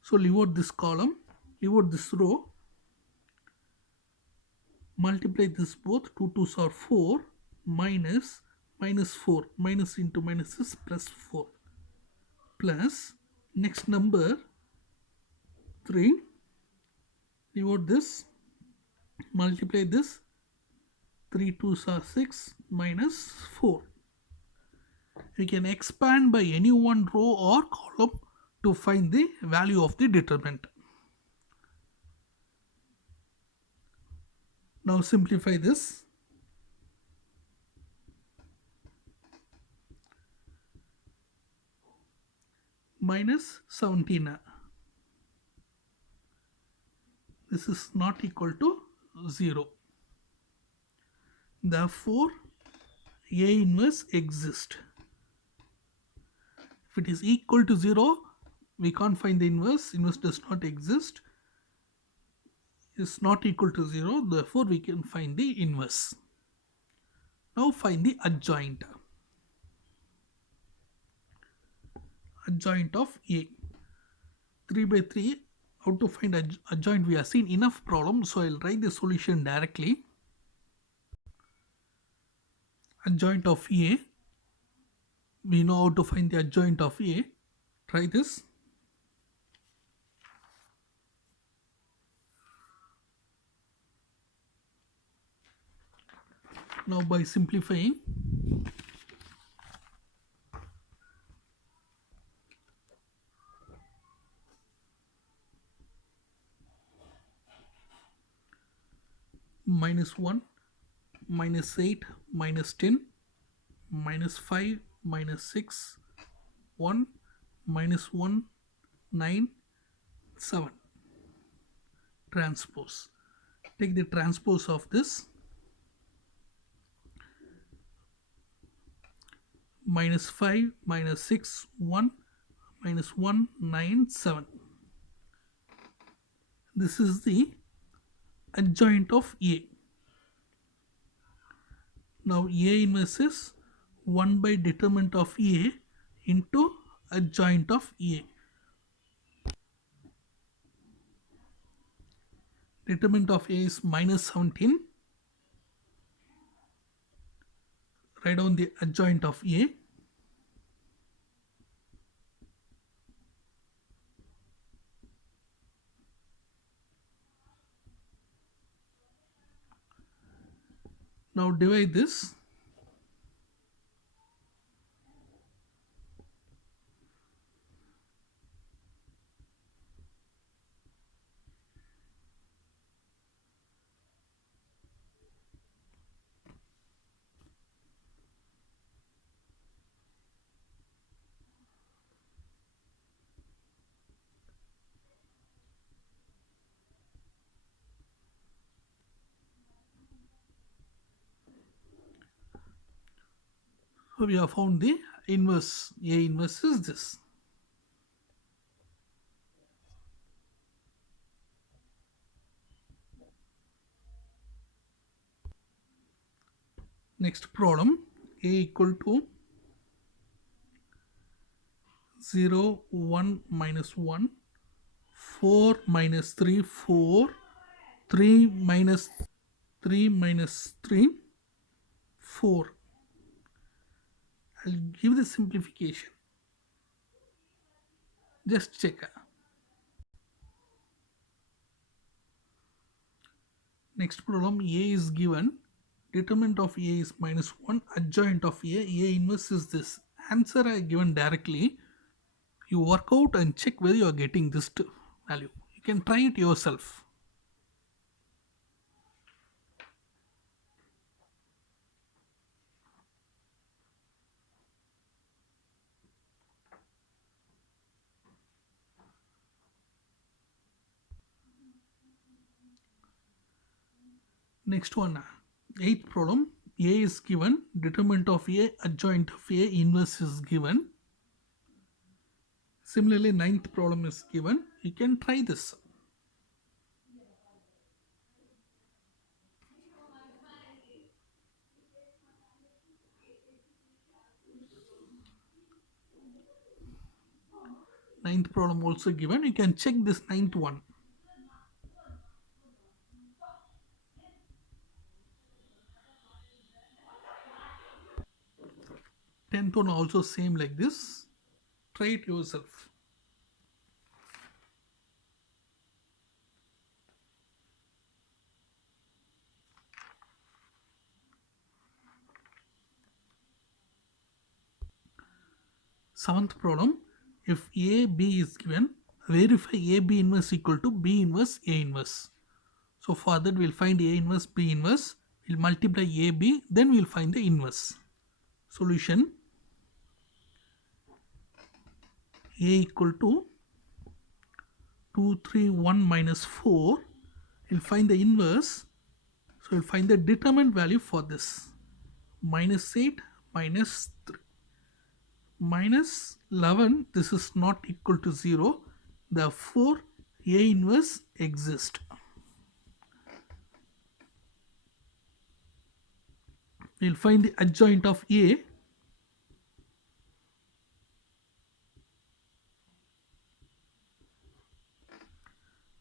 So leave out this column, leave out this row, multiply this both, 2 2s are 4, minus minus 4, minus into minus is plus 4, plus next number 3, leave out this, multiply this, 3 2s are 6, minus 4. We can expand by any one row or column to find the value of the determinant. Now simplify this. Minus 17. This is not equal to 0. Therefore, A inverse exists. If it is equal to 0, we can't find the inverse. Inverse does not exist. Is not equal to 0. Therefore, we can find the inverse. Now find the adjoint. Adjoint of A. 3 by 3. How to find adjoint? We have seen enough problems, so I'll write the solution directly. Adjoint of A. We know how to find the adjoint of A. Try this. Now by simplifying, minus 1, minus 8, minus 10, minus 5, minus 6, 1, minus 1, 9, 7. Transpose. Take the transpose of this. Minus 5, minus 6, 1, minus 1, 9, 7. This is the adjoint of A. Now A inverse is 1 by determinant of A into adjoint of A. Determinant of A is minus 17. Write down the adjoint of A. Now divide this. So we have found the inverse. A inverse is this. Next problem, A equal to 0, 1, minus 1, 4, minus 3, 4, 3, minus 3, minus 3, 4. I'll give the simplification. Just check. Next problem, A is given. Determinant of A is minus 1. Adjoint of A inverse is this. Answer I given directly. You work out and check whether you are getting this value. You can try it yourself. Next one, 8th problem. A is given. Determinant of A, adjoint of A, inverse is given. Similarly, 9th problem is given. You can try this. Ninth problem also given. You can check this ninth one. 10th one also same like this. Try it yourself. Seventh problem, if A, B is given, verify A, B inverse equal to B inverse, A inverse. So for that we'll find A inverse, B inverse, we'll multiply A, B, then we'll find the inverse. Solution, A equal to 2, 3, 1 minus 4, we'll find the inverse. So we'll find the determinant value for this. Minus 8 minus 3. Minus 11, this is not equal to 0. Therefore, A inverse exists. We'll find the adjoint of A.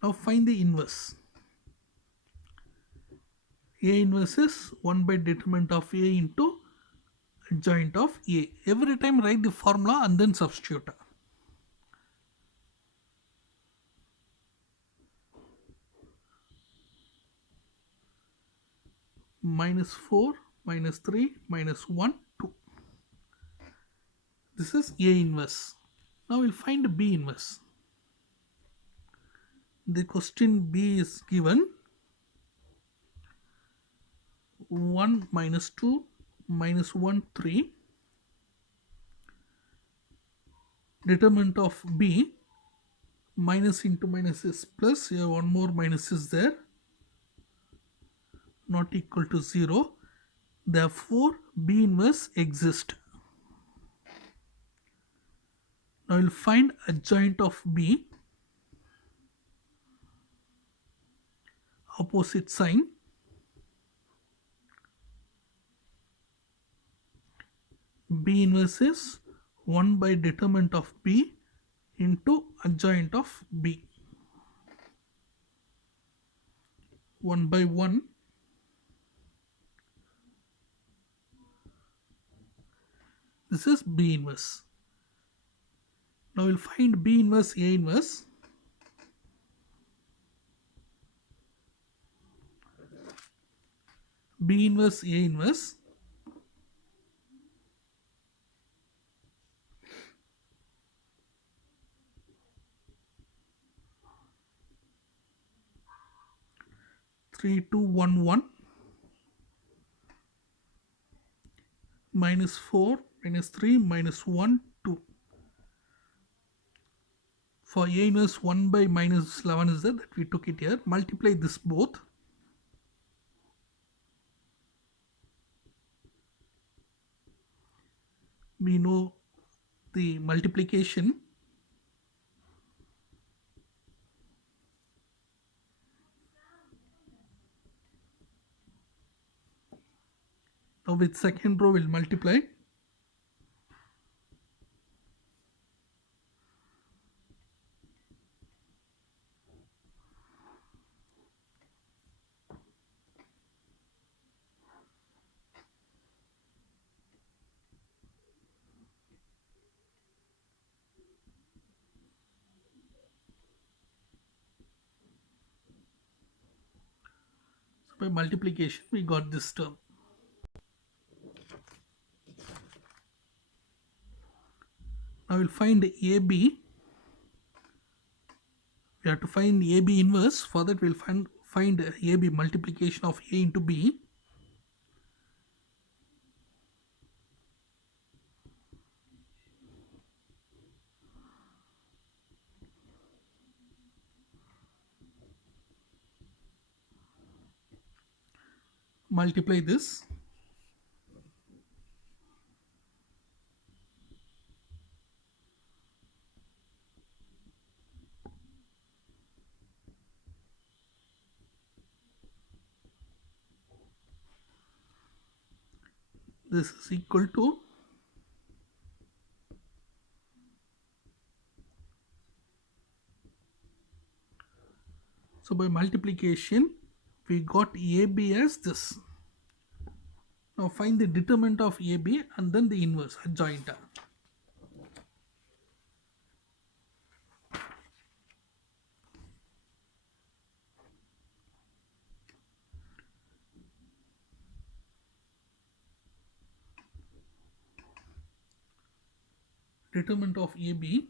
Now find the inverse. A inverse is 1 by determinant of A into adjoint of A. Every time write the formula and then substitute. Minus 4, minus 3, minus 1, 2. This is A inverse. Now we'll find B inverse. The question B is given 1 minus 2 minus 1 3. Determinant of B, minus into minus is plus, here one more minus is there, not equal to 0. Therefore B inverse exists. Now we'll find adjoint of B. Opposite sign. B inverse is 1 by determinant of B into adjoint of B. 1 by 1. This is B inverse. Now we'll find B inverse, A inverse. B inverse, A inverse. Three, 2, 1, 1. Minus 4, minus 3, minus 1, 2. For A inverse 1 by minus 11 is there, that we took it here. Multiply this both. We know the multiplication. Now with second row we'll multiply. So by multiplication we got this term. Now we'll find AB. We have to find AB inverse. For that we'll find AB multiplication of A into B. Multiply this. This is equal to by multiplication we got AB as this. Now find the determinant of AB and then the inverse adjoint. Determinant of AB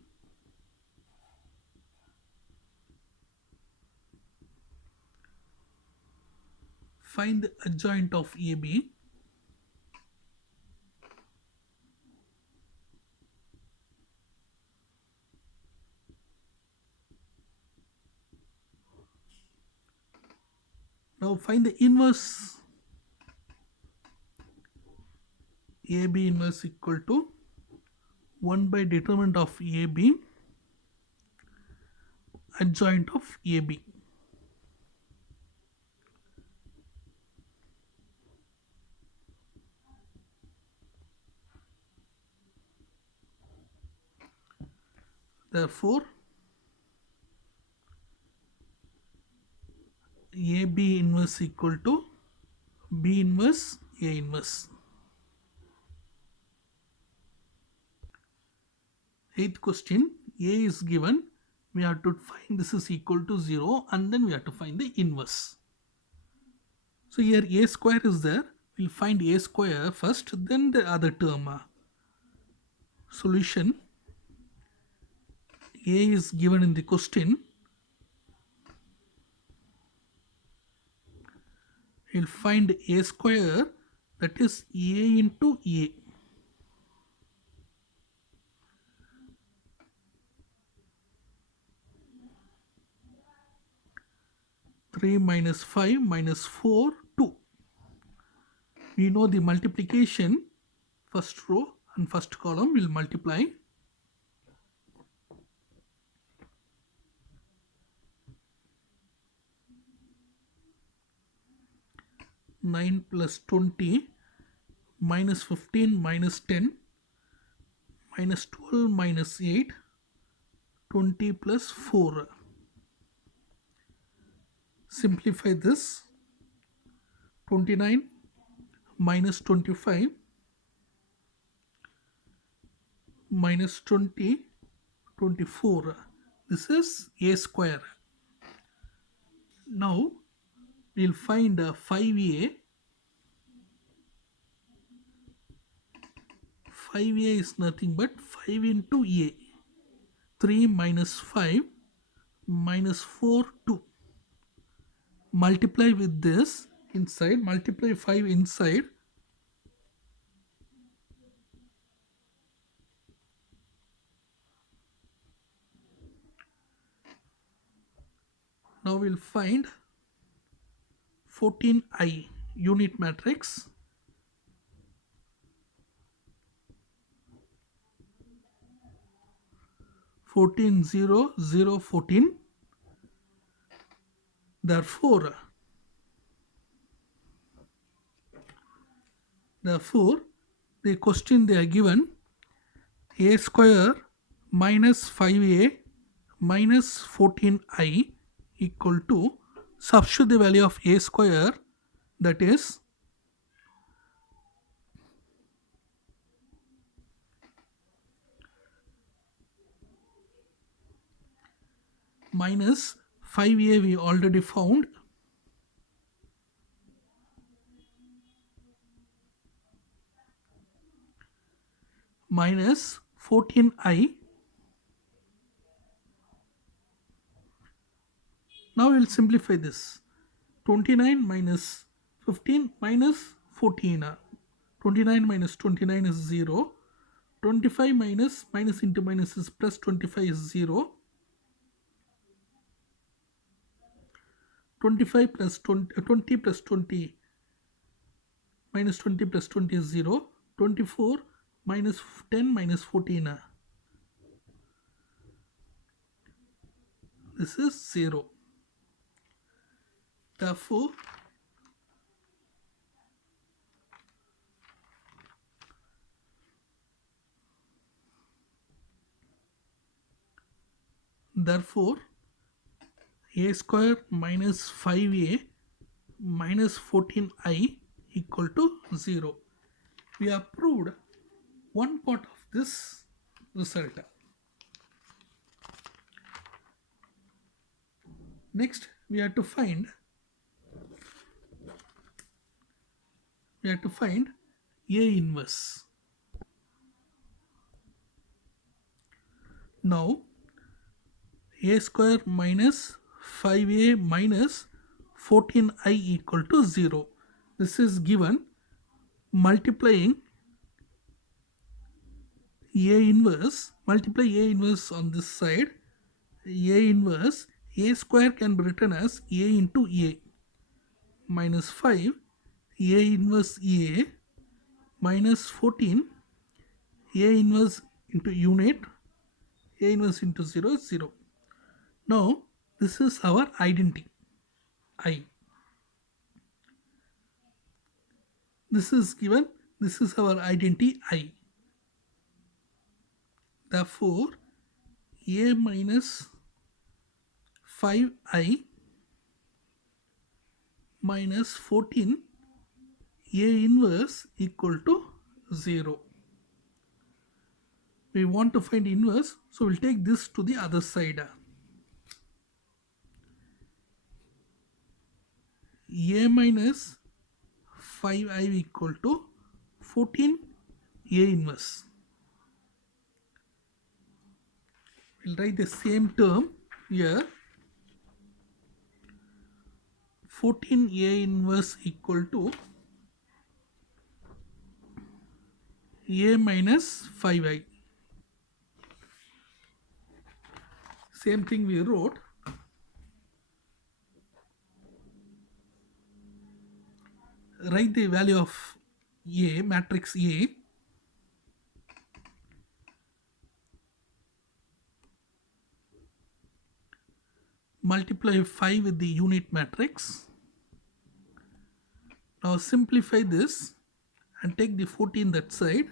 find the adjoint of AB. Now find the inverse. AB inverse equal to 1 by determinant of AB adjoint of AB. Therefore, AB inverse equal to B inverse A inverse. Eighth question, A is given, we have to find this is equal to 0 and then we have to find the inverse. So here A square is there, we'll find A square first, then the other term. Solution, A is given in the question, we'll find A square, that is A into A. Three minus 5 minus 4, 2. We know the multiplication, first row and first column will multiply. Nine plus 20 minus 15 minus 10 minus 12 minus 8, 20 plus 4. Simplify this. 29 minus 25 minus 20, 24. This is A square. Now we'll find 5A. 5A is nothing but 5 into A. 3 minus 5 minus 4, 2. Multiply with this inside, multiply 5 inside. Now we'll find 14I unit matrix. Fourteen 0 0 14. Therefore the question they are given, A square minus 5A minus 14I equal to, substitute the value of A square, that is minus 5A we already found, minus 14I. Now we will simplify this. 29 minus 15 minus 14. 29 minus 29 is 0. 25 minus into minus is plus 25 is 0. 25 plus 20 plus 20 minus 20 plus 20 is 0. 24 minus 10 minus 14. This is 0. Therefore, a square minus 5a minus 14i equal to 0. We have proved one part of this result. Next, we have to find A inverse. Now, a square minus 5a minus 14i equal to 0. This is given multiply A inverse on this side. A inverse, a square can be written as a into a minus 5 a inverse a minus 14 a inverse into unit, a inverse into 0 is 0. Now this is our identity I. This is given, this is our identity I. Therefore a minus 5i minus 14 a inverse equal to 0. We want to find inverse, so we'll take this to the other side. A minus 5i equal to 14 a inverse. We'll write the same term here. 14 a inverse equal to a minus 5i. Same thing we wrote. Write the value of A, matrix A. Multiply 5 with the unit matrix. Now simplify this and take the 14 that side.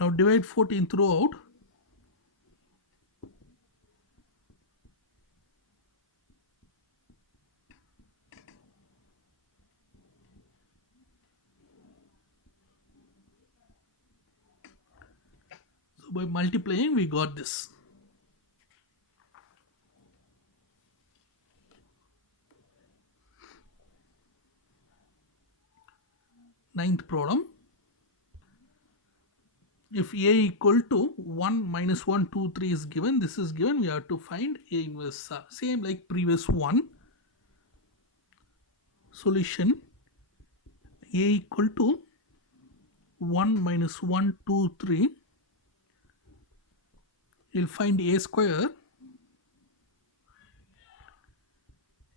Now divide 14 throughout. So by multiplying we got this. Ninth problem. If A equal to 1 minus 1, 2, 3 is given, this is given, we have to find A inverse. Same like previous one. Solution A equal to 1 minus 1, 2, 3. You'll find A square.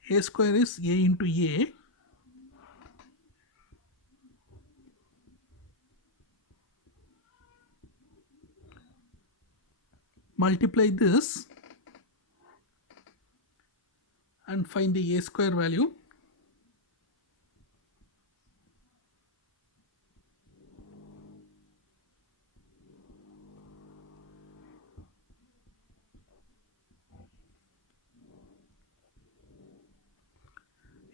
A square is A into A. Multiply this and find the A square value.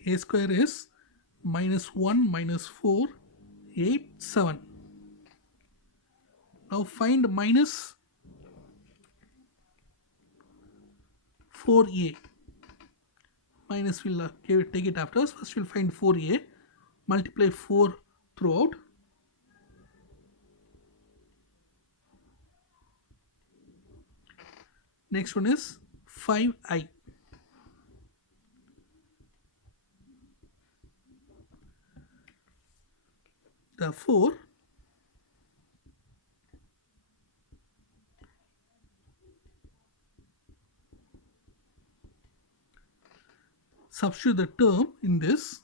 A square is minus 1 minus 4, 8, 7. Now find minus 4a. Minus we'll take it after. First we'll find 4a. Multiply 4 throughout. Next one is 5i. Therefore, substitute the term in this.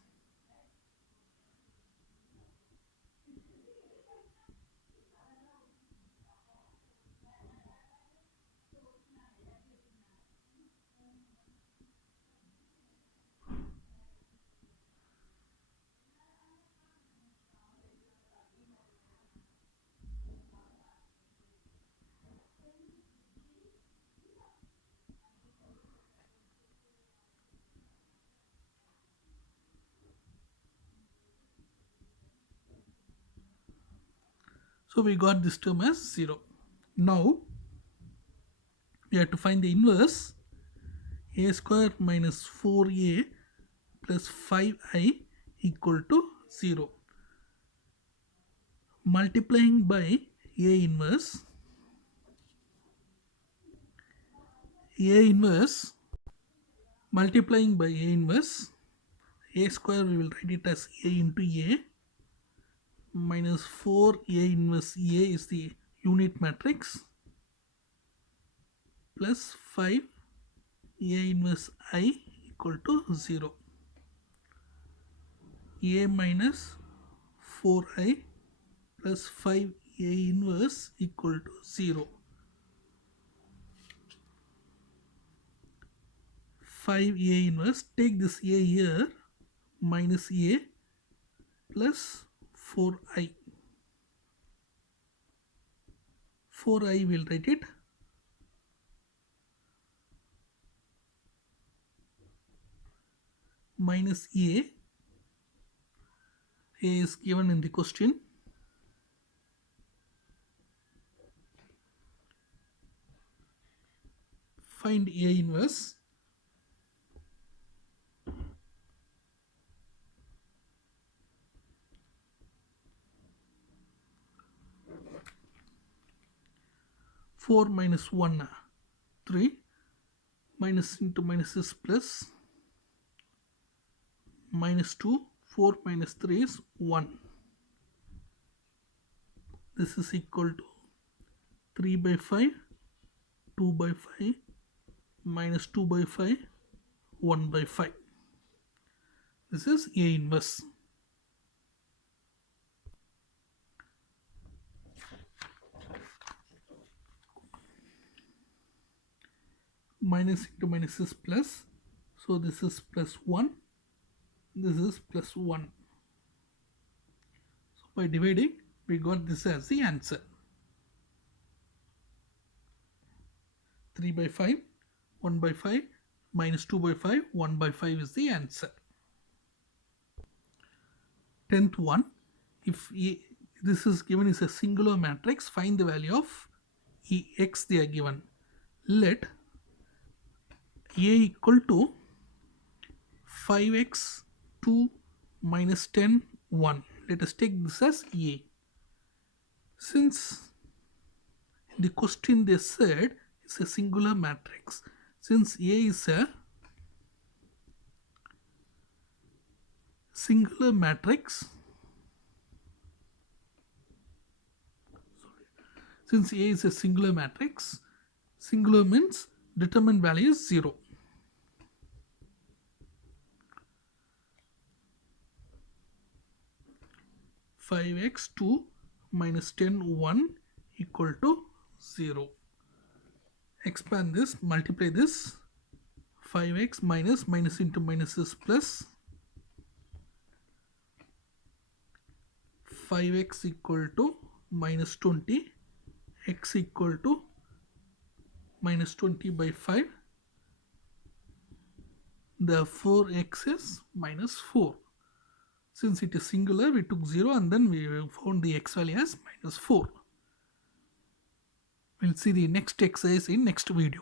So we got this term as 0. Now we have to find the inverse. A square minus 4a plus 5i equal to 0. Multiplying by A inverse, multiplying by A inverse, A square we will write it as A into A minus 4A inverse A is the unit matrix plus 5 A inverse I equal to 0. A minus 4I plus 5 A inverse equal to 0. 5 A inverse, take this A here, minus A plus 4I. 4I will write it minus A is given in the question. Find A inverse. Four minus 1, 3, minus into minus is plus, minus 2, 4 minus 3 is 1. This is equal to 3 by 5, 2 by 5, minus 2 by 5, 1 by 5. This is A inverse. Minus into minus is plus, so this is plus 1, this is plus 1. So by dividing we got this as the answer. 3 by 5, 1 by 5, minus 2 by 5, 1 by 5 is the answer. 10th one, if this is given as a singular matrix, find the value of X they are given. Let A equal to 5x 2 minus 10 1. Let us take this as A. Since the question they said is a singular matrix, since A is a singular matrix, since A is a singular matrix, singular means determinant value is 0. Five x 2 minus 10 1 equal to 0. Expand this, multiply this. 5x minus, minus into minus is plus. 5x equal to minus 20, x equal to minus 20 by 5. Therefore x is minus 4. Since it is singular, we took 0 and then we found the x value as minus 4. We'll see the next exercise in next video.